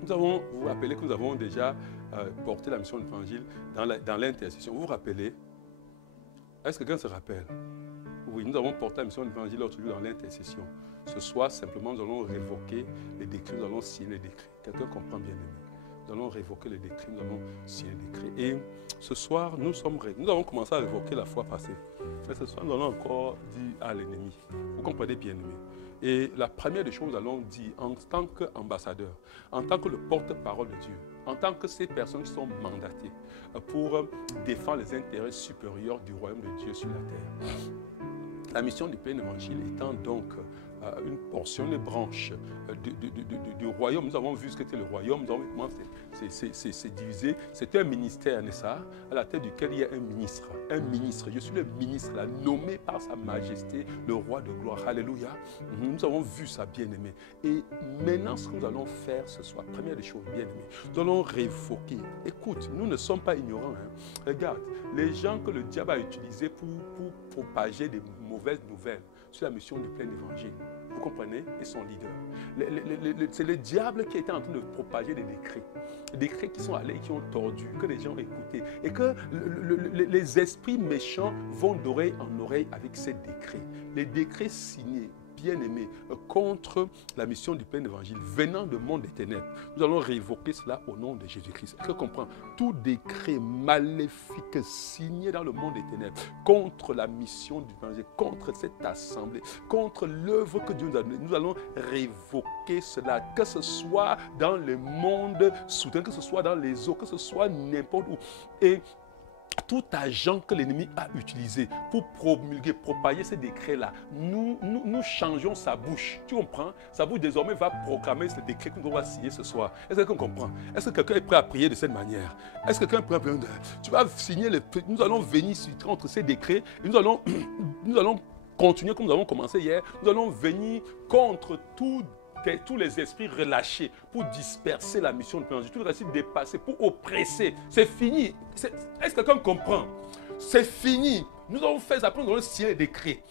Vous vous rappelez que nous avons déjà porté la mission de l'évangile dans l'intercession. Vous vous rappelez? Est-ce que quelqu'un se rappelle? Oui, nous avons porté la mission de l'évangile l'autre jour dans l'intercession. Ce soir, simplement, nous allons révoquer les décrets, nous allons signer les décrets. Quelqu'un comprend, bien aimé? Nous allons révoquer les décrets, nous allons signer les décrets. Et ce soir, nous avons commencé à révoquer la fois passée. Mais ce soir, nous allons encore dire à l'ennemi. Vous comprenez, bien aimé? Et la première des choses, nous allons dire, en tant qu'ambassadeur, en tant que le porte-parole de Dieu, en tant que ces personnes qui sont mandatées pour défendre les intérêts supérieurs du royaume de Dieu sur la terre. La mission du plein évangile étant donc une portion, une branche du royaume. Nous avons vu ce qu'était le royaume, nous avons vu comment c'est divisé. C'est un ministère, n'est-ce pas, à la tête duquel il y a un ministre. Un ministre, je suis le ministre, là, nommé par sa majesté, le roi de gloire. Alléluia. Nous avons vu ça, bien-aimé. Et maintenant, ce que nous allons faire ce soir, première des choses, bien-aimé, nous allons révoquer. Écoute, nous ne sommes pas ignorants. Regarde, les gens que le diable a utilisés pour propager des mauvaises nouvelles sur la mission du plein évangile. Vous comprenez? Et son leader. C'est le diable qui était en train de propager des décrets. Des décrets qui sont allés, qui ont tordu, que les gens ont écoutés. Et que les esprits méchants vont d'oreille en oreille avec ces décrets. Les décrets signés, bien-aimés, contre la mission du plein évangile, venant du monde des ténèbres. Nous allons révoquer cela au nom de Jésus-Christ. Est-ce que comprend? Tout décret maléfique signé dans le monde des ténèbres contre la mission du évangile, contre cette assemblée, contre l'œuvre que Dieu nous a donnée, nous allons révoquer cela, que ce soit dans le monde souterrain, que ce soit dans les eaux, que ce soit n'importe où. Et tout agent que l'ennemi a utilisé pour promulguer, propager ces décrets-là, nous changeons sa bouche. Tu comprends? Sa bouche désormais va proclamer ce décret que nous devons signer ce soir. Est-ce que quelqu'un comprend? Est-ce que quelqu'un est prêt à prier de cette manière? Est-ce que quelqu'un est prêt à prier? Tu vas signer, nous allons venir entre ces décrets et nous allons continuer comme nous avons commencé hier. Nous allons venir contre tous les esprits relâchés pour disperser la mission de l'évangile, tout le récit dépassé pour oppresser. C'est fini. Est-ce que quelqu'un comprend? C'est fini. Nous avons fait ça, nous allons signer les décrets.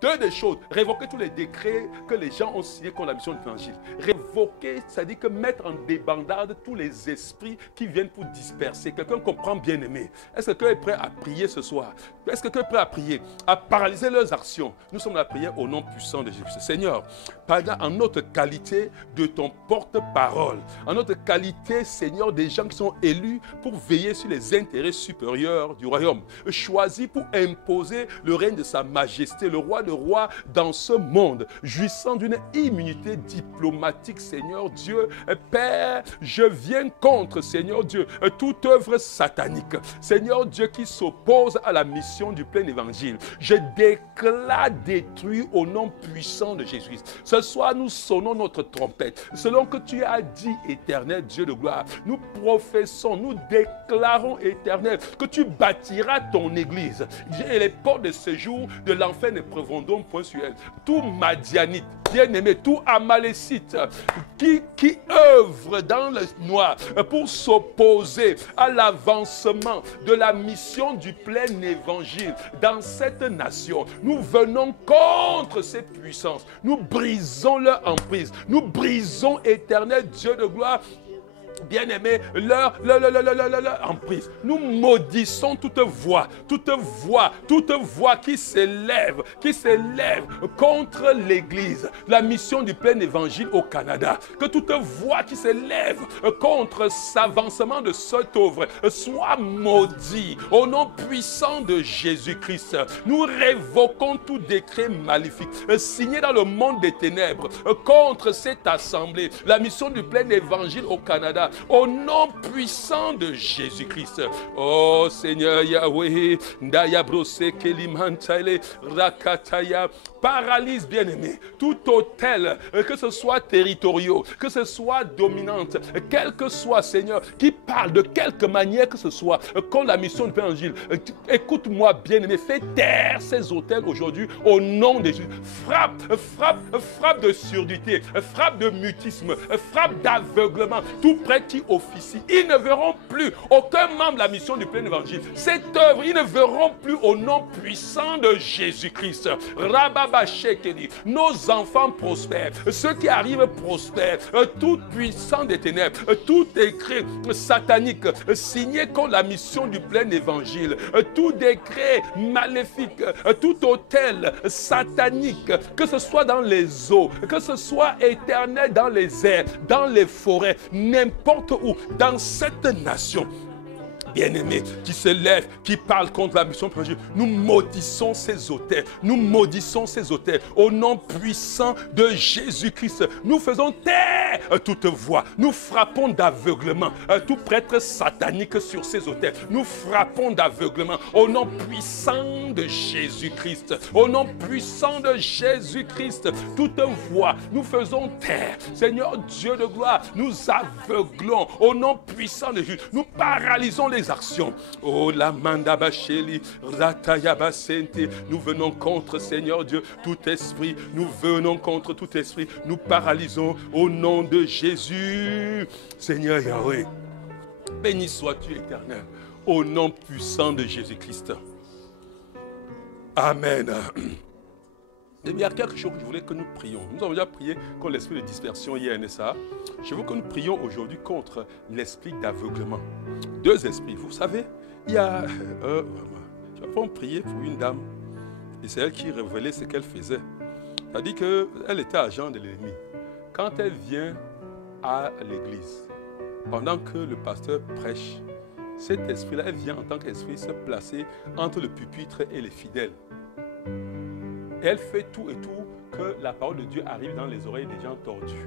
Deux des choses, révoquer tous les décrets que les gens ont signés contre la mission de l'évangile. Révoquer, c'est-à-dire que mettre en débandade tous les esprits qui viennent pour disperser. Quelqu'un comprend, bien aimé? Est-ce que quelqu'un est prêt à prier ce soir? Est-ce que quelqu'un est prêt à prier? À paralyser leurs actions. Nous sommes à prier au nom puissant de Jésus. Seigneur, en notre qualité de ton porte-parole, en notre qualité, Seigneur, des gens qui sont élus pour veiller sur les intérêts supérieurs du royaume, choisis pour imposer déposer le règne de sa majesté, le roi de rois dans ce monde, jouissant d'une immunité diplomatique, Seigneur Dieu. Père, je viens contre, Seigneur Dieu, toute œuvre satanique, Seigneur Dieu, qui s'oppose à la mission du plein évangile. Je déclare détruit au nom puissant de Jésus-Christ. Ce soir, nous sonnons notre trompette. Selon que tu as dit, éternel Dieu de gloire, nous professons, nous déclarons, éternel, que tu bâtiras ton église. Et les portes de séjour de l'enfer ne prévaudront point sur elle. Tout Madianite, bien-aimé, tout Amalécite qui œuvre dans le noir pour s'opposer à l'avancement de la mission du plein évangile dans cette nation, nous venons contre ces puissances. Nous brisons leur emprise. Nous brisons, éternel Dieu de gloire, bien-aimés, leur emprise. Nous maudissons toute voix qui s'élève contre l'Église, la mission du plein évangile au Canada. Que toute voix qui s'élève contre l'avancement de cette œuvre soit maudite au nom puissant de Jésus-Christ. Nous révoquons tout décret maléfique signé dans le monde des ténèbres contre cette assemblée, la mission du plein évangile au Canada. Au nom puissant de Jésus-Christ. Oh Seigneur Yahweh, Ndaya Brose Kelimantale, Rakataya, paralyse, bien-aimé, tout hôtel, que ce soit territoriaux, que ce soit dominante, quel que soit, Seigneur, qui parle de quelque manière que ce soit, contre la mission du Père Évangile. Écoute-moi, bien-aimé, fais taire ces hôtels aujourd'hui au nom de Jésus. Frappe de surdité, frappe de mutisme, frappe d'aveuglement, tout près qui officie. Ils ne verront plus aucun membre de la mission du plein évangile. Cette œuvre, ils ne verront plus au nom puissant de Jésus-Christ. Nos enfants prospèrent, ceux qui arrivent prospèrent, tout puissant des ténèbres, tout décret satanique signé contre la mission du plein évangile, tout décret maléfique, tout hôtel satanique, que ce soit dans les eaux, que ce soit éternel dans les airs, dans les forêts, n'importe où, dans cette nation, bien-aimés, qui se lèvent, qui parlent contre la mission évangile. Nous maudissons ces auteurs. Nous maudissons ces auteurs. Au nom puissant de Jésus-Christ, nous faisons taire toute voix. Nous frappons d'aveuglement tout prêtre satanique sur ces auteurs. Nous frappons d'aveuglement au nom puissant de Jésus-Christ. Au nom puissant de Jésus-Christ, toute voix, nous faisons taire. Seigneur Dieu de gloire, nous aveuglons au nom puissant de Jésus. Nous paralysons les actions. Oh la mandabacheli, ratayabasente. Nous venons contre, Seigneur Dieu, tout esprit. Nous venons contre tout esprit. Nous paralysons au nom de Jésus. Seigneur Yahweh, béni sois-tu éternel, au nom puissant de Jésus-Christ. Amen. Et il y a quelque chose que je voulais que nous prions. Nous avons déjà prié contre l'esprit de dispersion hier, n'est-ce pas? Je veux que nous prions aujourd'hui contre l'esprit d'aveuglement. Deux esprits. Vous savez, il y a... je vais prier pour une dame. Et c'est elle qui révélait ce qu'elle faisait. C'est-à-dire qu'elle était agent de l'ennemi. Quand elle vient à l'église, pendant que le pasteur prêche, cet esprit-là, elle vient en tant qu'esprit se placer entre le pupitre et les fidèles. Et elle fait tout et tout que la parole de Dieu arrive dans les oreilles des gens tordus.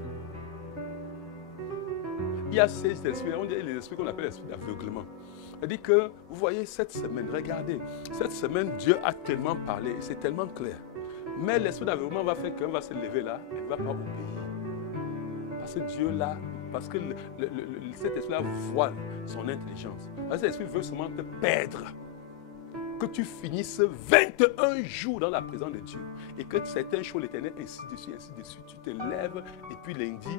Il y a ces esprits, on dit les esprits qu'on appelle les esprits d'aveuglement. C'est-à-dire que, vous voyez, cette semaine, regardez, cette semaine, Dieu a tellement parlé, c'est tellement clair. Mais l'esprit d'aveuglement va faire qu'elle va se lever là, elle ne va pas obéir. Parce que Dieu là, parce que cet esprit-là voile son intelligence. Parce que cet esprit veut seulement te perdre. Que tu finisses 21 jours dans la présence de Dieu. Et que certains jours, l'Éternel, ainsi dessus, tu te lèves. Et puis lundi,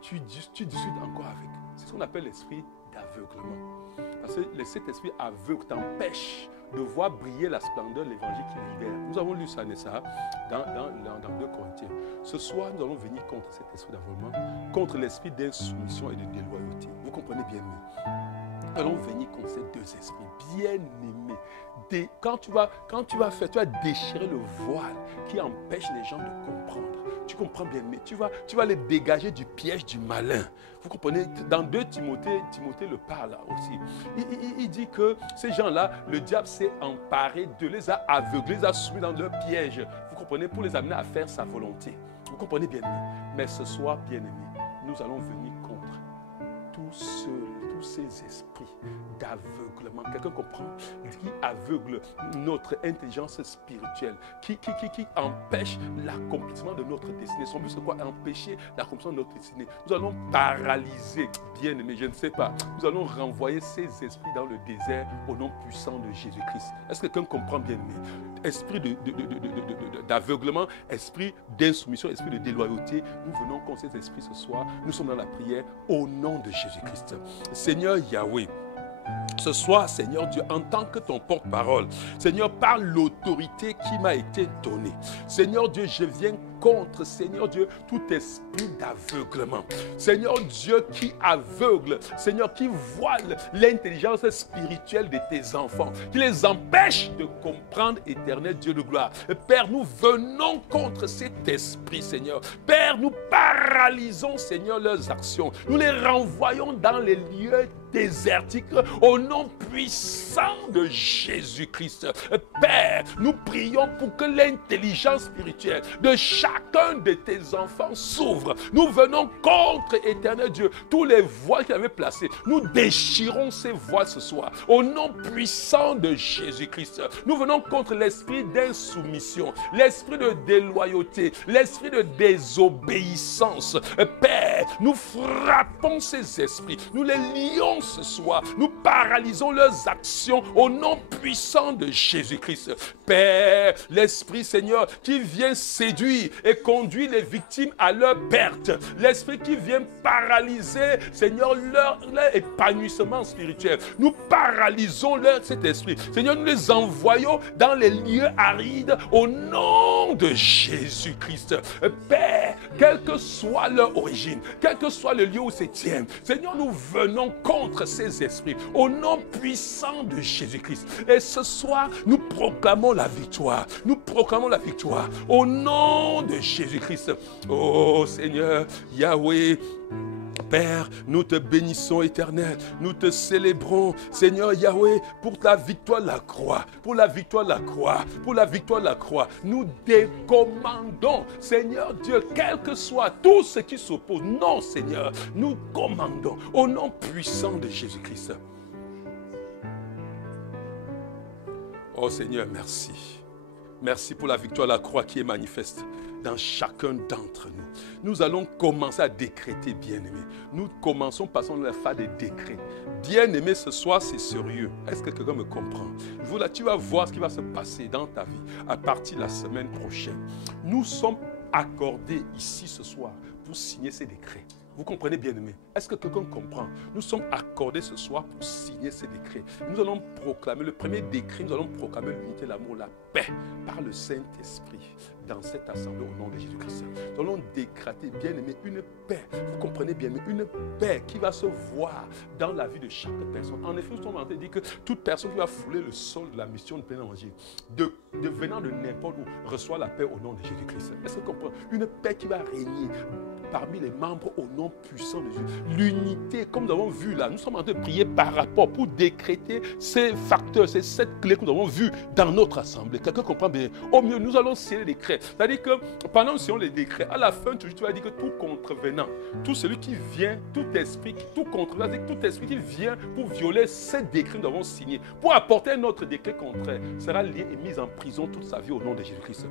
tu discutes encore avec. C'est ce qu'on appelle l'esprit d'aveuglement. Parce que cet esprit aveugle t'empêche de voir briller la splendeur de l'évangile qui libère. Nous avons lu ça, n'est-ce pas, dans 2 Corinthiens. Ce soir, nous allons venir contre cet esprit d'aveuglement, contre l'esprit d'insoumission et de déloyauté. Vous comprenez bien mieux. Nous allons venir contre ces deux esprits bien-aimés. Quand tu vas déchirer le voile qui empêche les gens de comprendre. Tu comprends bien, mais tu vas les dégager du piège du malin. Vous comprenez? Dans 2 Timothée, Timothée le parle aussi. Il dit que ces gens-là, le diable s'est emparé de les a aveuglés, les a soumis dans leur piège. Vous comprenez? Pour les amener à faire sa volonté. Vous comprenez bien, mais ce soir, bien aimé, nous allons venir contre tous ces esprits d'aveuglement. Quelqu'un comprend? Qui aveugle notre intelligence spirituelle, qui empêche l'accomplissement de notre destinée. Son but, c'est quoi? Empêcher l'accomplissement de notre destinée. Nous allons paralyser, bien aimé, je ne sais pas. Nous allons renvoyer ces esprits dans le désert au nom puissant de Jésus-Christ. Est-ce que quelqu'un comprend, bien aimé? Esprit d'aveuglement, esprit d'insoumission, esprit de déloyauté. Nous venons contre ces esprits ce soir. Nous sommes dans la prière au nom de Jésus-Christ. Seigneur Yahweh, ce soir, Seigneur Dieu, en tant que ton porte-parole, Seigneur, par l'autorité qui m'a été donnée, Seigneur Dieu, je viens contre, Seigneur Dieu, tout esprit d'aveuglement. Seigneur Dieu qui aveugle, Seigneur qui voile l'intelligence spirituelle de tes enfants, qui les empêche de comprendre, éternel Dieu de gloire. Père, nous venons contre cet esprit, Seigneur. Père, nous paralysons, Seigneur, leurs actions. Nous les renvoyons dans les lieux désertiques au nom puissant de Jésus-Christ. Père, nous prions pour que l'intelligence spirituelle de chacun de tes enfants s'ouvre. Nous venons contre, éternel Dieu, tous les voiles qu'il avait placés. Nous déchirons ces voiles ce soir au nom puissant de Jésus-Christ. Nous venons contre l'esprit d'insoumission, l'esprit de déloyauté, l'esprit de désobéissance. Père, nous frappons ces esprits, nous les lions ce soir, nous paralysons leurs actions au nom puissant de Jésus-Christ. Père, l'esprit, Seigneur, qui vient séduire et conduire les victimes à leur perte, l'esprit qui vient paralyser, Seigneur, leur épanouissement spirituel, nous paralysons cet esprit. Seigneur, nous les envoyons dans les lieux arides au nom de Jésus-Christ. Père, quelle que soit leur origine, quel que soit le lieu où se tiennent, Seigneur, nous venons contre ces esprits au nom puissant de Jésus-Christ. Et ce soir, nous proclamons la victoire. Nous proclamons la victoire au nom de Jésus-Christ. Oh Seigneur, Yahweh, Père, nous te bénissons, éternel. Nous te célébrons, Seigneur Yahweh, pour la victoire de la croix. Pour la victoire de la croix. Pour la victoire de la croix. Nous décommandons, Seigneur Dieu, quel que soit tout ce qui s'oppose. Non, Seigneur, nous commandons au nom puissant de Jésus-Christ. Oh Seigneur, merci. Merci pour la victoire de la croix qui est manifeste dans chacun d'entre nous. Nous allons commencer à décréter, bien-aimés. Nous commençons, passons la phase des décrets. Bien-aimé, ce soir, c'est sérieux. Est-ce que quelqu'un me comprend? Voilà, tu vas voir ce qui va se passer dans ta vie à partir de la semaine prochaine. Nous sommes accordés ici ce soir pour signer ces décrets. Vous comprenez, bien-aimés? Est-ce que quelqu'un comprend? Nous sommes accordés ce soir pour signer ces décrets. Nous allons proclamer, le premier décret, nous allons proclamer l'unité, l'amour, la paix par le Saint-Esprit dans cette assemblée au nom de Jésus-Christ. Nous allons décréter, bien-aimé, une paix. Vous comprenez bien, mais une paix qui va se voir dans la vie de chaque personne. En effet, nous sommes en train de dire que toute personne qui va fouler le sol de la mission de plein évangile, venant de n'importe où, reçoit la paix au nom de Jésus-Christ. Est-ce que vous comprenez? Une paix qui va régner parmi les membres au nom puissant de Dieu. L'unité, comme nous avons vu là, nous sommes en train de prier par rapport pour décréter ces facteurs, ces 7 clés que nous avons vues dans notre assemblée. Quelqu'un comprend bien? Au mieux, nous allons sceller les décrets. C'est-à-dire que pendant que nous scellons les décrets, à la fin, tu vas dire que tout contrevenant, tout celui qui vient, tout esprit, tout contrevenant, tout esprit qui vient pour violer ces décrets que nous avons signés, pour apporter un autre décret contraire, sera lié et mis en prison toute sa vie au nom de Jésus-Christ.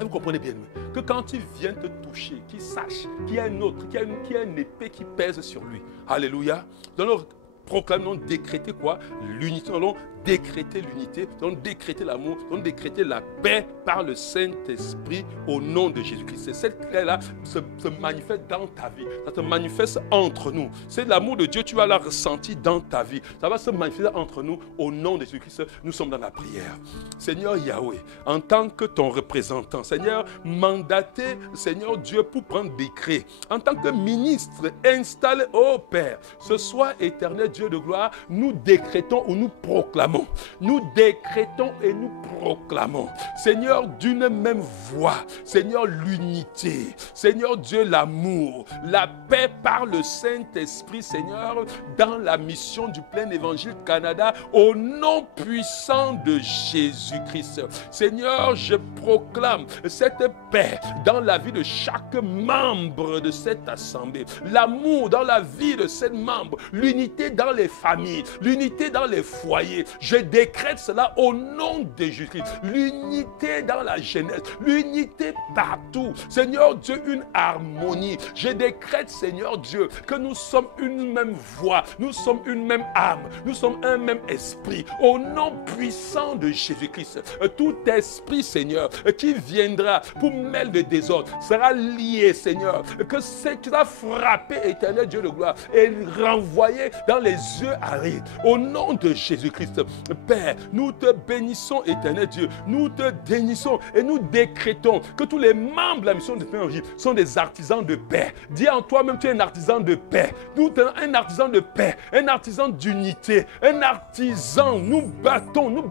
Vous comprenez bien que quand il vient te toucher, qu'il sache qu'il y a un autre, qu'il y a une épée qui pèse sur lui. Alléluia. Nous allons proclamer, nous allons décréter quoi? L'unité. Nous allons décréter l'unité, nous allons décréter l'amour, nous allons décréter la paix par le Saint-Esprit au nom de Jésus-Christ. Cette paix-là se manifeste dans ta vie, ça se manifeste entre nous. C'est l'amour de Dieu, tu vas la ressentir dans ta vie. Ça va se manifester entre nous au nom de Jésus-Christ. Nous sommes dans la prière. Seigneur Yahweh, en tant que ton représentant, Seigneur, mandaté, Seigneur Dieu, pour prendre décret. En tant que ministre, installé, ô Père, ce soir, éternel Dieu de gloire, nous décrétons ou nous proclamons. Nous décrétons et nous proclamons. Seigneur, d'une même voix. Seigneur, l'unité. Seigneur Dieu, l'amour. La paix par le Saint-Esprit, Seigneur, dans la mission du plein évangile Canada, au nom puissant de Jésus-Christ. Seigneur, je proclame cette paix dans la vie de chaque membre de cette assemblée. L'amour dans la vie de ces membres. L'unité dans les familles. L'unité dans les foyers. Je décrète cela au nom de Jésus-Christ. L'unité dans la jeunesse. L'unité partout. Seigneur Dieu, une harmonie. Je décrète, Seigneur Dieu, que nous sommes une même voix. Nous sommes une même âme. Nous sommes un même esprit. Au nom puissant de Jésus-Christ. Tout esprit, Seigneur, qui viendra pour mêler le désordre sera lié, Seigneur. Que ce qui va frapper, éternel Dieu de gloire, et renvoyer dans les yeux arides. Au nom de Jésus-Christ. Père, nous te bénissons, éternel Dieu. Nous te bénissons et nous décrétons que tous les membres de la mission de Pénangile sont des artisans de paix. Dis en toi-même, tu es un artisan de paix. Nous sommes un artisan de paix, un artisan d'unité, un artisan. Nous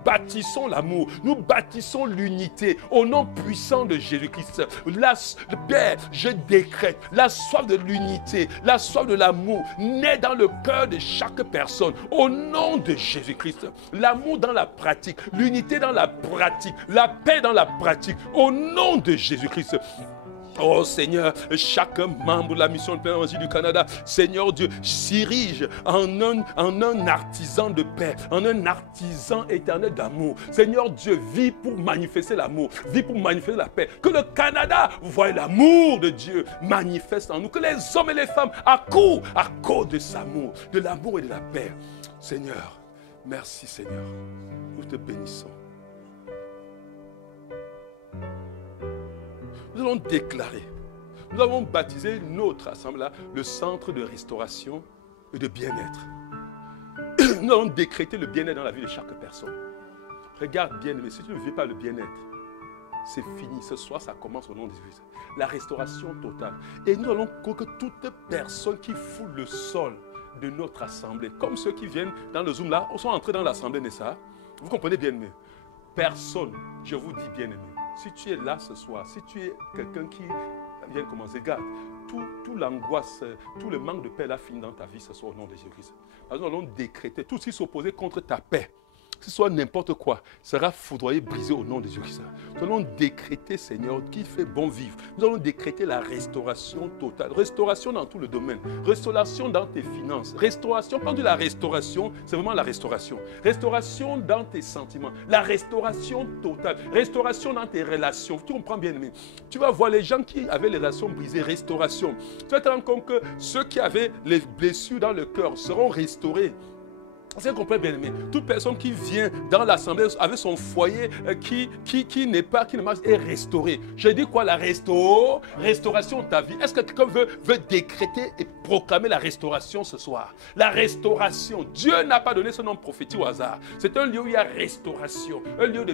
bâtissons l'amour, nous bâtissons l'unité au nom puissant de Jésus-Christ. Père, je décrète la soif de l'unité, la soif de l'amour naît dans le cœur de chaque personne au nom de Jésus-Christ. L'amour dans la pratique, l'unité dans la pratique, la paix dans la pratique au nom de Jésus-Christ. Oh Seigneur, chaque membre de la mission de plein évangile du Canada, Seigneur Dieu, s'érige en un artisan de paix, en un artisan éternel d'amour. Seigneur Dieu, vis pour manifester l'amour, vis pour manifester la paix. Que le Canada voie l'amour de Dieu manifeste en nous. Que les hommes et les femmes accourent à cause de cet amour, de l'amour et de la paix. Seigneur, merci Seigneur. Nous te bénissons. Nous allons déclarer, nous avons baptisé notre assemblée, le centre de restauration et de bien-être. Nous allons décréter le bien-être dans la vie de chaque personne. Regarde bien, mais si tu ne vis pas le bien-être, c'est fini. Ce soir, ça commence au nom de Jésus. La restauration totale. Et nous allons que toute personne qui foule le sol de notre assemblée, comme ceux qui viennent dans le Zoom là, sont entrés dans l'assemblée, n'est-ce pas? Vous comprenez bien, mais personne, je vous dis bien aimé, si tu es là ce soir, si tu es quelqu'un qui vient de commencer, regarde, tout l'angoisse, tout le manque de paix là fini dans ta vie ce soir au nom de Jésus-Christ. Nous allons décréter tout ce qui s'opposait contre ta paix. Que ce soit n'importe quoi, sera foudroyé, brisé au nom de Jésus-Christ. Nous allons décréter, Seigneur, qu'il fait bon vivre. Nous allons décréter la restauration totale. Restauration dans tout le domaine. Restauration dans tes finances. Restauration, quand on dit la restauration, c'est vraiment la restauration. Restauration dans tes sentiments. La restauration totale. Restauration dans tes relations. Tu comprends bien, aimé. Tu vas voir les gens qui avaient les relations brisées. Restauration. Tu vas te rendre compte que ceux qui avaient les blessures dans le cœur seront restaurés. Vous comprenez bien aimé, toute personne qui vient dans l'assemblée avec son foyer qui ne marche est restaurée. Je dis quoi, la restauration de ta vie. Est-ce que quelqu'un veut décréter et proclamer la restauration ce soir? La restauration. Dieu n'a pas donné ce nom prophétique au hasard. C'est un lieu où il y a restauration, un lieu de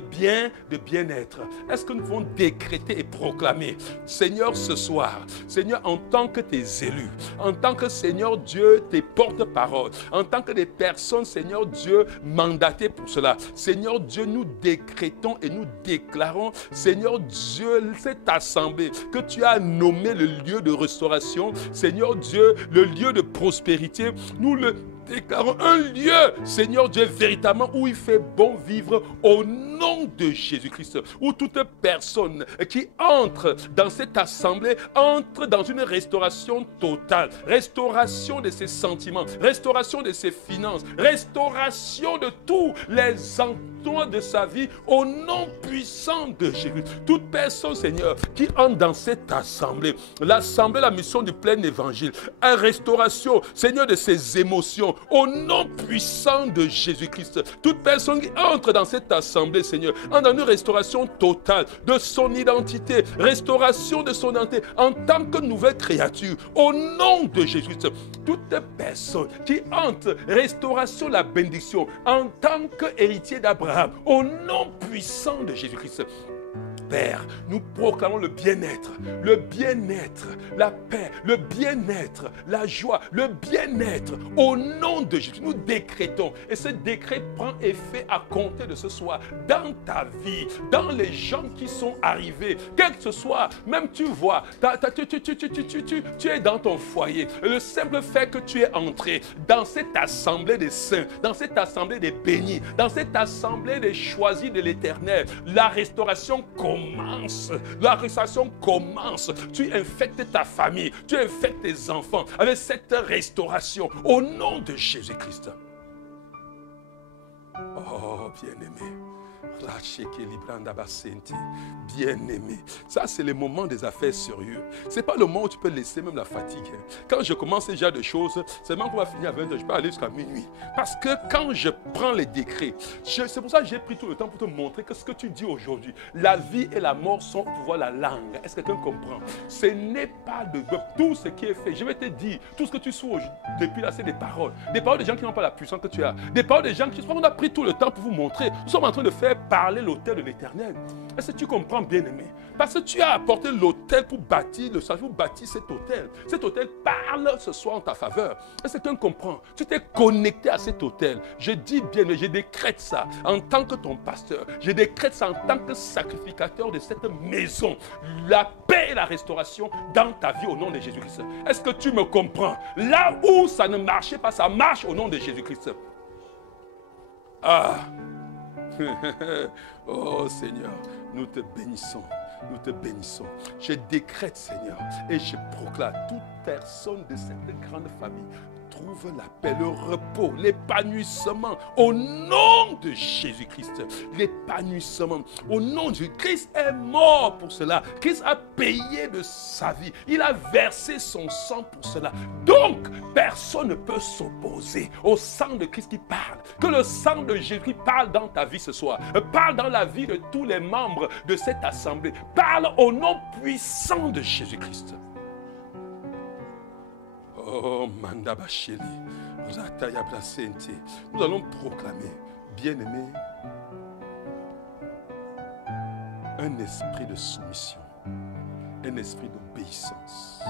bien-être. Est-ce que nous pouvons décréter et proclamer, Seigneur, ce soir, Seigneur, en tant que tes élus, en tant que Seigneur Dieu, tes porte-paroles, en tant que des personnes, Seigneur Dieu, mandaté pour cela. Seigneur Dieu, nous décrétons et nous déclarons, Seigneur Dieu, cette assemblée que tu as nommé le lieu de restauration, Seigneur Dieu, le lieu de prospérité, nous le déclarons un lieu, Seigneur Dieu, véritablement où il fait bon vivre au nom de Jésus-Christ. Où toute personne qui entre dans cette assemblée entre dans une restauration totale. Restauration de ses sentiments, restauration de ses finances, restauration de tous les restaure de sa vie au nom puissant de Jésus. Toute personne, Seigneur, qui entre dans cette assemblée, l'assemblée, la mission du plein évangile, une restauration, Seigneur, de ses émotions, au nom puissant de Jésus-Christ. Toute personne qui entre dans cette assemblée, Seigneur, entre dans une restauration totale de son identité, restauration de son identité en tant que nouvelle créature, au nom de Jésus-Christ. Toute personne qui entre, restauration, la bénédiction, en tant qu'héritier d'Abraham, au nom puissant de Jésus-Christ. Père, nous proclamons le bien-être, la paix, le bien-être, la joie, le bien-être. Au nom de Jésus, nous décrétons. Et ce décret prend effet à compter de ce soir dans ta vie, dans les gens qui sont arrivés. Quel que ce soit, même tu vois, tu es dans ton foyer. Et le simple fait que tu es entré dans cette assemblée des saints, dans cette assemblée des bénis, dans cette assemblée des choisis de l'Éternel, la restauration commence. La restauration commence. Tu infectes ta famille, tu infectes tes enfants avec cette restauration au nom de Jésus-Christ. Oh, bien-aimé. Bien-aimé, ça c'est le moment des affaires sérieuses. Ce n'est pas le moment où tu peux laisser même la fatigue. Quand je commence ce genre de choses, c'est même qu'on va finir à 20h, je peux aller jusqu'à minuit. Parce que quand je prends les décrets, c'est pour ça que j'ai pris tout le temps pour te montrer que ce que tu dis aujourd'hui, la vie et la mort sont au pouvoir de la langue. Est-ce que quelqu'un comprend? Ce n'est pas de tout ce qui est fait. Je vais te dire, tout ce que tu souhaits depuis là, c'est des paroles. Des paroles de gens qui n'ont pas la puissance que tu as. Des paroles de gens qui... On a pris tout le temps pour vous montrer. Nous sommes en train de faire parler l'autel de l'Éternel. Est-ce que tu comprends, bien-aimé? Parce que tu as apporté l'autel pour bâtir le salut, pour bâtir cet autel. Cet autel parle ce soir en ta faveur. Est-ce que quelqu'un comprend? Tu t'es connecté à cet autel. Je dis bien-aimé, je décrète ça en tant que ton pasteur. Je décrète ça en tant que sacrificateur de cette maison. La paix et la restauration dans ta vie au nom de Jésus-Christ. Est-ce que tu me comprends? Là où ça ne marchait pas, ça marche au nom de Jésus-Christ. Ah! Oh Seigneur, nous te bénissons, nous te bénissons. Je décrète, Seigneur, et je proclame toute personne de cette grande famille trouve la paix, le repos, l'épanouissement au nom de Jésus-Christ. L'épanouissement au nom de Jésus. Christ est mort pour cela. Christ a payé de sa vie. Il a versé son sang pour cela. Donc, personne ne peut s'opposer au sang de Christ qui parle. Que le sang de Jésus parle dans ta vie ce soir. Parle dans la vie de tous les membres de cette assemblée. Parle au nom puissant de Jésus-Christ. Oh, Mandabacheli, nous allons proclamer, bien-aimé, un esprit de soumission, un esprit d'obéissance.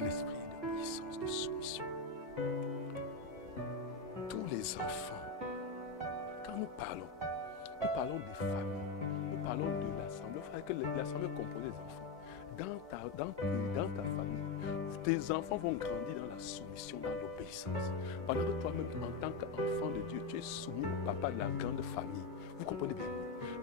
Un esprit d'obéissance, de soumission. Tous les enfants, quand nous parlons des familles, nous parlons de l'assemblée. Il faut que l'assemblée compose des enfants. Dans ta famille, tes enfants vont grandir dans la soumission, dans l'obéissance. Pendant que toi-même, en tant qu'enfant de Dieu, tu es soumis au papa de la grande famille. Vous comprenez bien?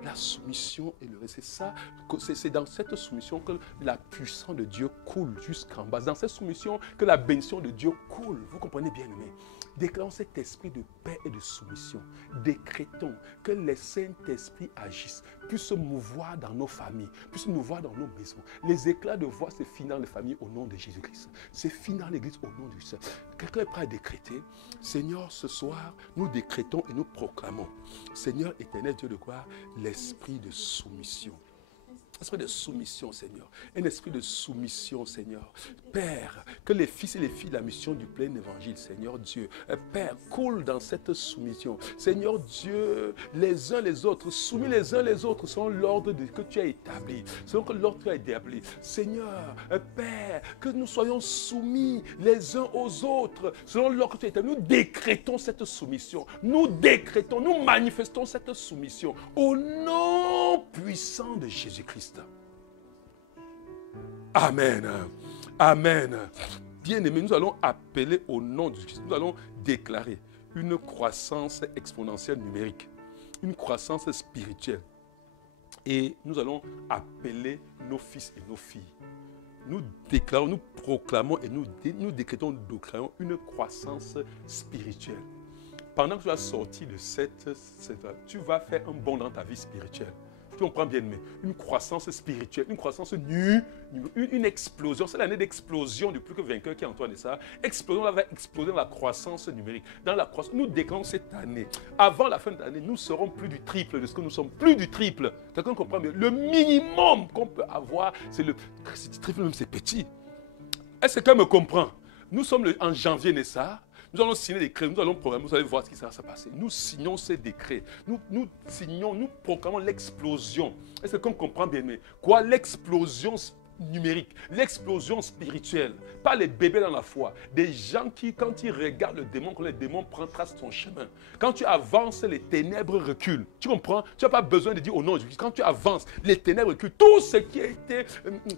La soumission et le respect, c'est dans cette soumission que la puissance de Dieu coule jusqu'en bas. Dans cette soumission que la bénédiction de Dieu coule. Vous comprenez bien, aimé? Déclarons cet esprit de paix et de soumission. Décrétons que les Saint-Esprit agissent, puissent se mouvoir dans nos familles, puissent se mouvoir dans nos maisons. Les éclats de voix se finissent dans les familles au nom de Jésus-Christ. C'est fini dans l'église au nom du Seigneur. Quelqu'un est prêt à décréter? Seigneur, ce soir, nous décrétons et nous proclamons. Seigneur éternel, Dieu de gloire, l'esprit de soumission. Esprit de soumission, Seigneur. Un esprit de soumission, Seigneur. Père, que les fils et les filles de la mission du plein évangile, Seigneur Dieu, Père, coule dans cette soumission. Seigneur Dieu, les uns les autres, soumis les uns les autres, selon l'ordre que tu as établi. Selon que l'ordre que tu as établi. Seigneur, Père, que nous soyons soumis les uns aux autres, selon l'ordre que tu as établi. Nous décrétons cette soumission. Nous décrétons, nous manifestons cette soumission. Au nom puissant de Jésus-Christ. Amen. Amen. Bien-aimés, nous allons appeler au nom de Jésus. Nous allons déclarer une croissance exponentielle numérique, une croissance spirituelle. Et nous allons appeler nos fils et nos filles. Nous déclarons, nous proclamons et nous décrétons une croissance spirituelle. pendant que tu vas sortir de tu vas faire un bond dans ta vie spirituelle. Tu comprends bien, mais une croissance spirituelle, une croissance une explosion. C'est l'année d'explosion du plus que vainqueur qui est Antoine de ça. Explosion, là, va exploser dans la croissance numérique. Dans la croissance, nous déclarons cette année. Avant la fin de l'année, nous serons plus du triple de ce que nous sommes. Plus du triple. Quelqu'un comprend bien. Le minimum qu'on peut avoir, c'est le triple, même c'est petit. Est-ce que quelqu'un me comprend? Nous sommes en janvier, n'est-ce pas? Nous allons signer des décrets, nous allons programmer, vous allez voir ce qui va se passer. Nous signons ces décrets. Nous signons, nous proclamons l'explosion. Est-ce qu'on comprend bien? Mais quoi? L'explosion numérique, l'explosion spirituelle. Pas les bébés dans la foi. Des gens qui, quand ils regardent le démon, quand le démon trace son chemin. Quand tu avances, les ténèbres reculent. Tu comprends? Tu n'as pas besoin de dire au nom de Jésus. Quand tu avances, les ténèbres reculent. Tout ce qui a été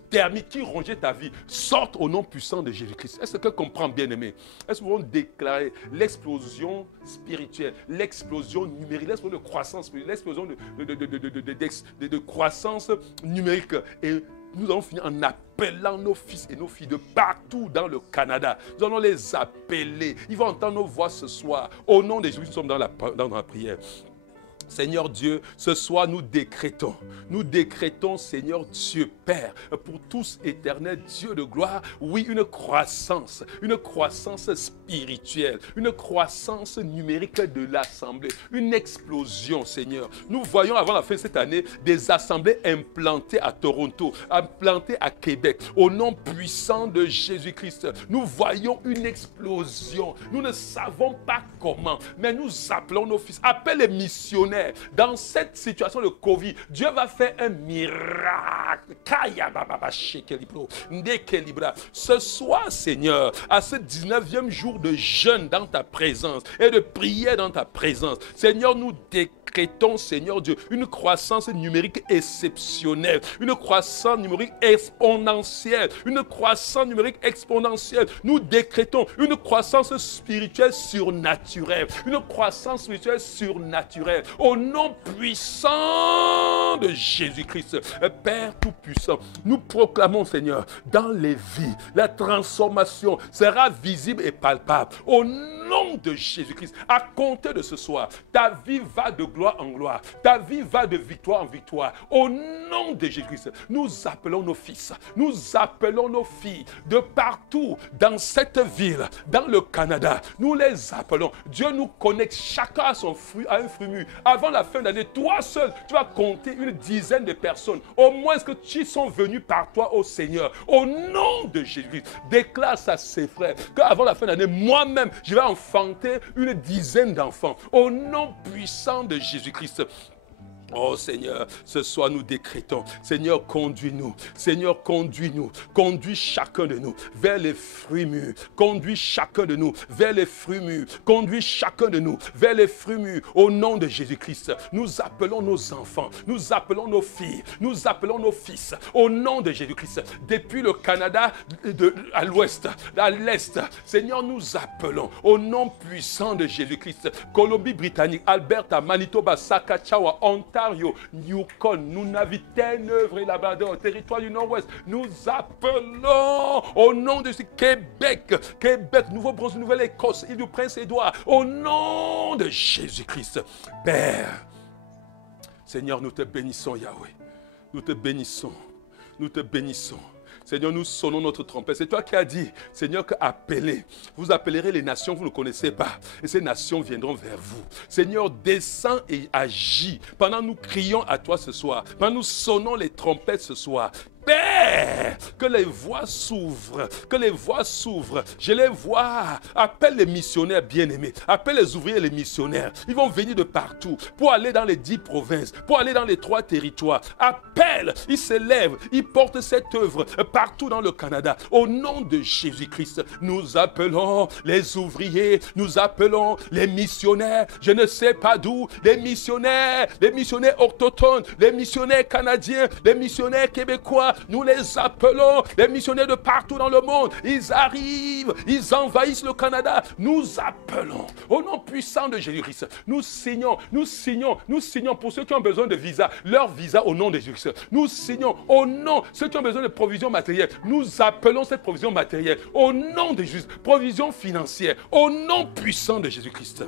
permis, qui rongeait ta vie, sorte au nom puissant de Jésus-Christ. Est-ce que comprend, bien-aimé? Est-ce que nous pouvons déclarer l'explosion spirituelle, l'explosion numérique, l'explosion de croissance spirituelle, l'explosion de croissance numérique? Et nous allons finir en appelant nos fils et nos filles de partout dans le Canada. Nous allons les appeler. Ils vont entendre nos voix ce soir. Au nom de Jésus, nous sommes dans la prière. Seigneur Dieu, ce soir nous décrétons, Seigneur Dieu Père, pour tous éternel Dieu de gloire, oui, une croissance spirituelle, une croissance numérique de l'Assemblée, une explosion, Seigneur. Nous voyons avant la fin de cette année des assemblées implantées à Toronto, implantées à Québec, au nom puissant de Jésus-Christ. Nous voyons une explosion. Nous ne savons pas comment, mais nous appelons nos fils, appelle les missionnaires. Dans cette situation de Covid, Dieu va faire un miracle. Ce soir, Seigneur, à ce 19e jour de jeûne dans ta présence et de prière dans ta présence, Seigneur, nous décrétons, Seigneur Dieu, une croissance numérique exceptionnelle, une croissance numérique exponentielle, Nous décrétons une croissance spirituelle surnaturelle, Au nom puissant de Jésus-Christ, Père Tout-Puissant, nous proclamons, Seigneur, dans les vies, la transformation sera visible et palpable. Au nom de Jésus-Christ, à compter de ce soir, ta vie va de gloire en gloire, ta vie va de victoire en victoire. Au nom de Jésus-Christ, nous appelons nos fils, nous appelons nos filles de partout dans cette ville, dans le Canada. Nous les appelons. Dieu nous connecte, chacun à son fruit, à un fruit mûr. Avant la fin d'année, toi seul, tu vas compter une dizaine de personnes. Au moins que tu sont venus par toi, ô Seigneur. Au nom de Jésus, déclare ça à ses frères, qu'avant la fin d'année, moi-même, je vais enfanter une dizaine d'enfants. Au nom puissant de Jésus-Christ. Oh Seigneur, ce soir nous décrétons, Seigneur conduis-nous, conduis chacun de nous vers les fruits mûrs, conduis chacun de nous vers les fruits mûrs, au nom de Jésus-Christ. Nous appelons nos enfants, nous appelons nos filles, nous appelons nos fils, au nom de Jésus-Christ. Depuis le Canada à l'ouest, à l'est, Seigneur, nous appelons au nom puissant de Jésus-Christ. Colombie-Britannique, Alberta, Manitoba, Saskatchewan, Ontario, Yukon, Nunavut, Terre-Neuve et Labrador, territoire du Nord-Ouest, nous appelons au nom de ce Québec, Nouveau-Brunswick, Nouvelle-Écosse, île du Prince-Édouard, au nom de Jésus-Christ. Père, Seigneur, nous te bénissons, Yahweh, nous te bénissons. Seigneur, nous sonnons notre trompette. C'est toi qui as dit, Seigneur, vous appellerez les nations que vous ne connaissez pas. Et ces nations viendront vers vous. Seigneur, descends et agis. Pendant nous crions à toi ce soir. Pendant nous sonnons les trompettes ce soir. Père, que les voies s'ouvrent, je les vois. Appelle les missionnaires bien-aimés, appelle les ouvriers et les missionnaires. Ils vont venir de partout pour aller dans les 10 provinces, pour aller dans les 3 territoires. Appelle, ils s'élèvent, ils portent cette œuvre partout dans le Canada. Au nom de Jésus-Christ, nous appelons les ouvriers, nous appelons les missionnaires, je ne sais pas d'où, les missionnaires autochtones, les missionnaires canadiens, les missionnaires québécois. Nous les appelons, les missionnaires de partout dans le monde. Ils arrivent, ils envahissent le Canada. Nous appelons au nom puissant de Jésus-Christ. Nous signons pour ceux qui ont besoin de visa, leur visa au nom de Jésus-Christ. Nous signons au nom, ceux qui ont besoin de provision matérielle. Nous appelons cette provision matérielle au nom de Jésus. Provision financière au nom puissant de Jésus-Christ.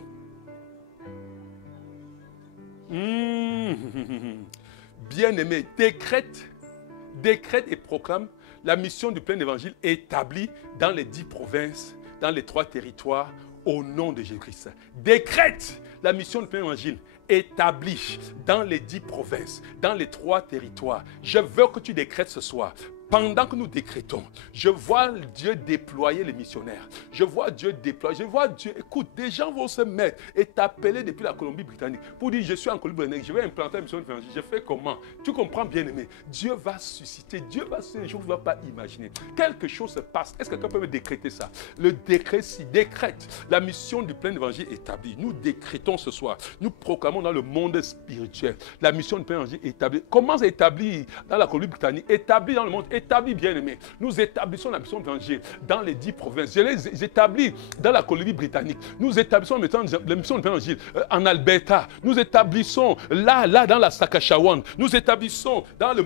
Bien-aimé, décrète et proclame la mission du plein évangile établie dans les 10 provinces, dans les 3 territoires, au nom de Jésus-Christ. Décrète la mission du plein évangile établie dans les 10 provinces, dans les 3 territoires. Je veux que tu décrètes ce soir. Pendant que nous décrétons, je vois Dieu déployer les missionnaires. Je vois Dieu déployer. Je vois Dieu. Écoute, des gens vont se mettre et t'appeler depuis la Colombie-Britannique pour dire je suis en Colombie-Britannique, je vais implanter la mission de l'évangile. Je fais comment? Tu comprends, bien-aimé? Dieu va susciter. Dieu va susciter des choses que tu ne vas pas imaginer. Quelque chose se passe. Est-ce que quelqu'un peut me décréter ça? Le décret, si décrète la mission du plein évangile établie. Nous décrétons ce soir. Nous proclamons dans le monde spirituel la mission du plein évangile établie. Comment c'est établi dans la Colombie-Britannique? Établi dans le monde. Établi, bien-aimé. Nous établissons la mission de l'évangile dans les 10 provinces. Je les établis dans la Colombie-Britannique. Nous établissons la mission de l'évangile en Alberta. Nous établissons là dans la Saskatchewan. Nous établissons dans le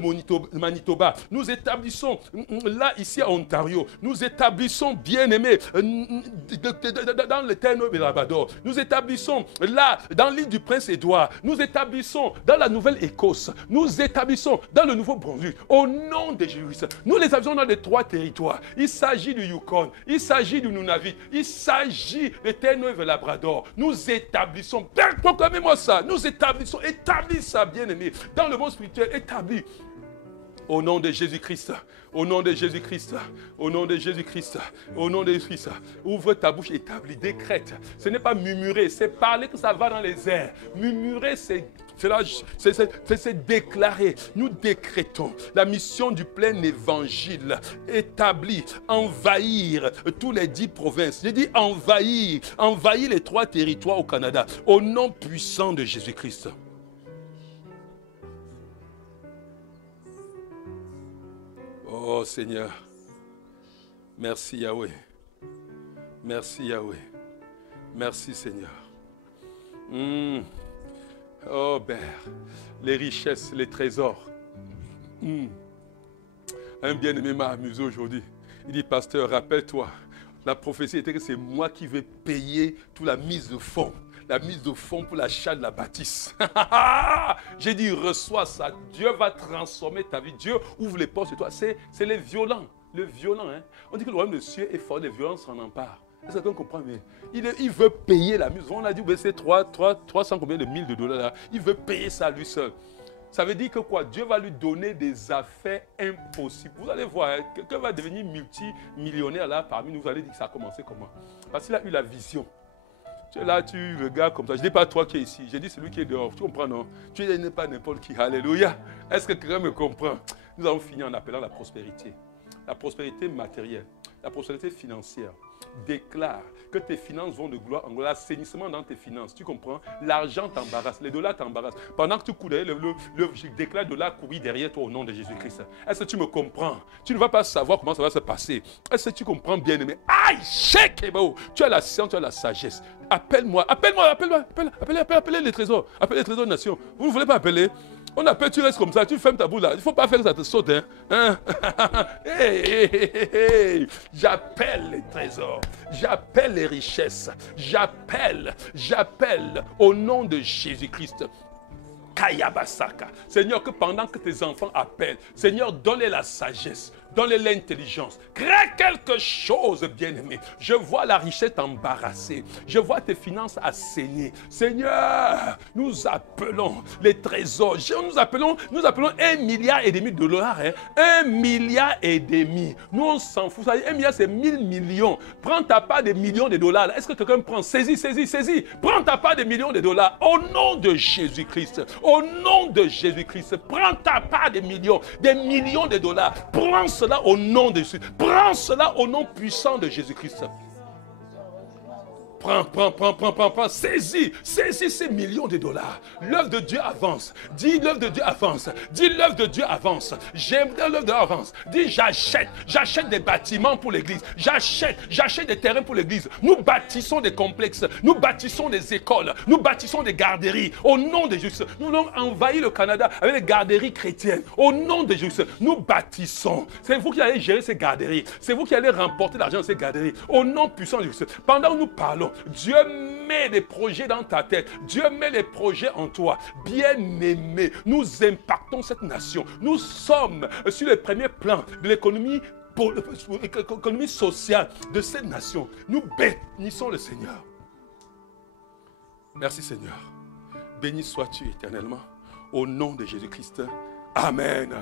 Manitoba. Nous établissons là, ici à Ontario. Nous établissons, bien-aimé, dans le Terre-Neuve et Labrador. Nous établissons là, dans l'île du Prince-Édouard. Nous établissons dans la Nouvelle-Écosse. Nous établissons dans le Nouveau-Brunswick. Au nom de Jésus. Nous les avions dans les 3 territoires. Il s'agit du Yukon, il s'agit du Nunavut, il s'agit de Terre-Neuve et Labrador. Nous établissons, proclamez-moi ça, nous établissons, établis ça, bien-aimé, dans le monde spirituel, établi. Au nom de Jésus-Christ, au nom de Jésus-Christ, au nom de Jésus-Christ, au nom de Jésus-Christ, ouvre ta bouche, établis, décrète. Ce n'est pas murmurer, c'est parler que ça va dans les airs. Murmurer, c'est déclarer. Nous décrétons la mission du plein évangile établie, envahir tous les 10 provinces. J'ai dit envahir les 3 territoires au Canada, au nom puissant de Jésus-Christ. Oh Seigneur, merci Yahweh, merci Yahweh, merci Seigneur. Oh Père, les richesses, les trésors. Un bien-aimé m'a amusé aujourd'hui. Il dit, pasteur, rappelle-toi, la prophétie était que c'est moi qui vais payer toute la mise de fonds. La mise de fonds pour l'achat de la bâtisse. J'ai dit, reçois ça. Dieu va transformer ta vie. Dieu ouvre les portes sur toi. C'est les violents. Le violent. Hein? On dit que le royaume de Dieu est fort. Les violents s'en emparent. Est-ce que quelqu'un comprend? Mais il veut payer la mise. On a dit, c'est 300 combien de mille de dollars là. Il veut payer ça lui seul. Ça veut dire que quoi? Dieu va lui donner des affaires impossibles. Vous allez voir, hein, quelqu'un va devenir multimillionnaire là parmi nous. Vous allez dire que ça a commencé comment? Parce qu'il a eu la vision. Tu es là, tu regardes comme ça. Je ne dis pas toi qui es ici, je dis celui qui est dehors. Tu comprends, non? Tu n'es pas n'importe qui. Alléluia. Est-ce que quelqu'un me comprend? Nous allons finir en appelant la prospérité. La prospérité matérielle, la prospérité financière. Déclare que tes finances vont de gloire en gloire, l'assainissement dans tes finances, tu comprends? L'argent t'embarrasse, les dollars t'embarrassent. Pendant que tu cours derrière, je déclare de dollars courir derrière toi au nom de Jésus-Christ. Est-ce que tu me comprends? Tu ne vas pas savoir comment ça va se passer. Est-ce que tu comprends, bien-aimé? Aïe, Shekebo! Tu as la science, tu as la sagesse. Appelle-moi les trésors. Appelle les trésors de nation. Vous ne voulez pas appeler? On appelle, tu restes comme ça, tu fermes ta boule là. Il ne faut pas faire que ça te saute. Hein? Hey. J'appelle les trésors. J'appelle les richesses. J'appelle au nom de Jésus-Christ. Kayabasaka. Seigneur, que pendant que tes enfants appellent, Seigneur, donne-les la sagesse, donne-les l'intelligence. Crée quelque chose, bien-aimé. Je vois la richesse embarrassée. Je vois tes finances assainies. Seigneur, nous appelons les trésors. Nous appelons 1,5 milliard de dollars. Hein? 1,5 milliard. Nous, on s'en fout. 1 milliard, c'est 1000 millions. Prends ta part des millions de dollars. Est-ce que quelqu'un prend? Saisis. Prends ta part des millions de dollars. Au nom de Jésus-Christ. Au nom de Jésus-Christ, prends ta part des millions de dollars. Prends cela au nom de Jésus. Prends cela au nom puissant de Jésus-Christ. Prends. Saisis ces millions de dollars. L'œuvre de Dieu avance. Dis l'œuvre de Dieu avance. Dis l'œuvre de Dieu avance. J'aime l'œuvre de Dieu avance. Dis j'achète des bâtiments pour l'église. J'achète des terrains pour l'église. Nous bâtissons des complexes. Nous bâtissons des écoles. Nous bâtissons des garderies. Au nom de Jésus. Nous allons envahir le Canada avec des garderies chrétiennes. Au nom de Jésus. Nous bâtissons. C'est vous qui allez gérer ces garderies. C'est vous qui allez remporter l'argent de ces garderies. Au nom puissant de Jésus. Pendant que nous parlons, Dieu met des projets dans ta tête. Dieu met les projets en toi. Bien-aimé, nous impactons cette nation. Nous sommes sur le premier plan de l'économie sociale de cette nation. Nous bénissons le Seigneur. Merci Seigneur. Béni sois-tu éternellement. Au nom de Jésus-Christ. Amen.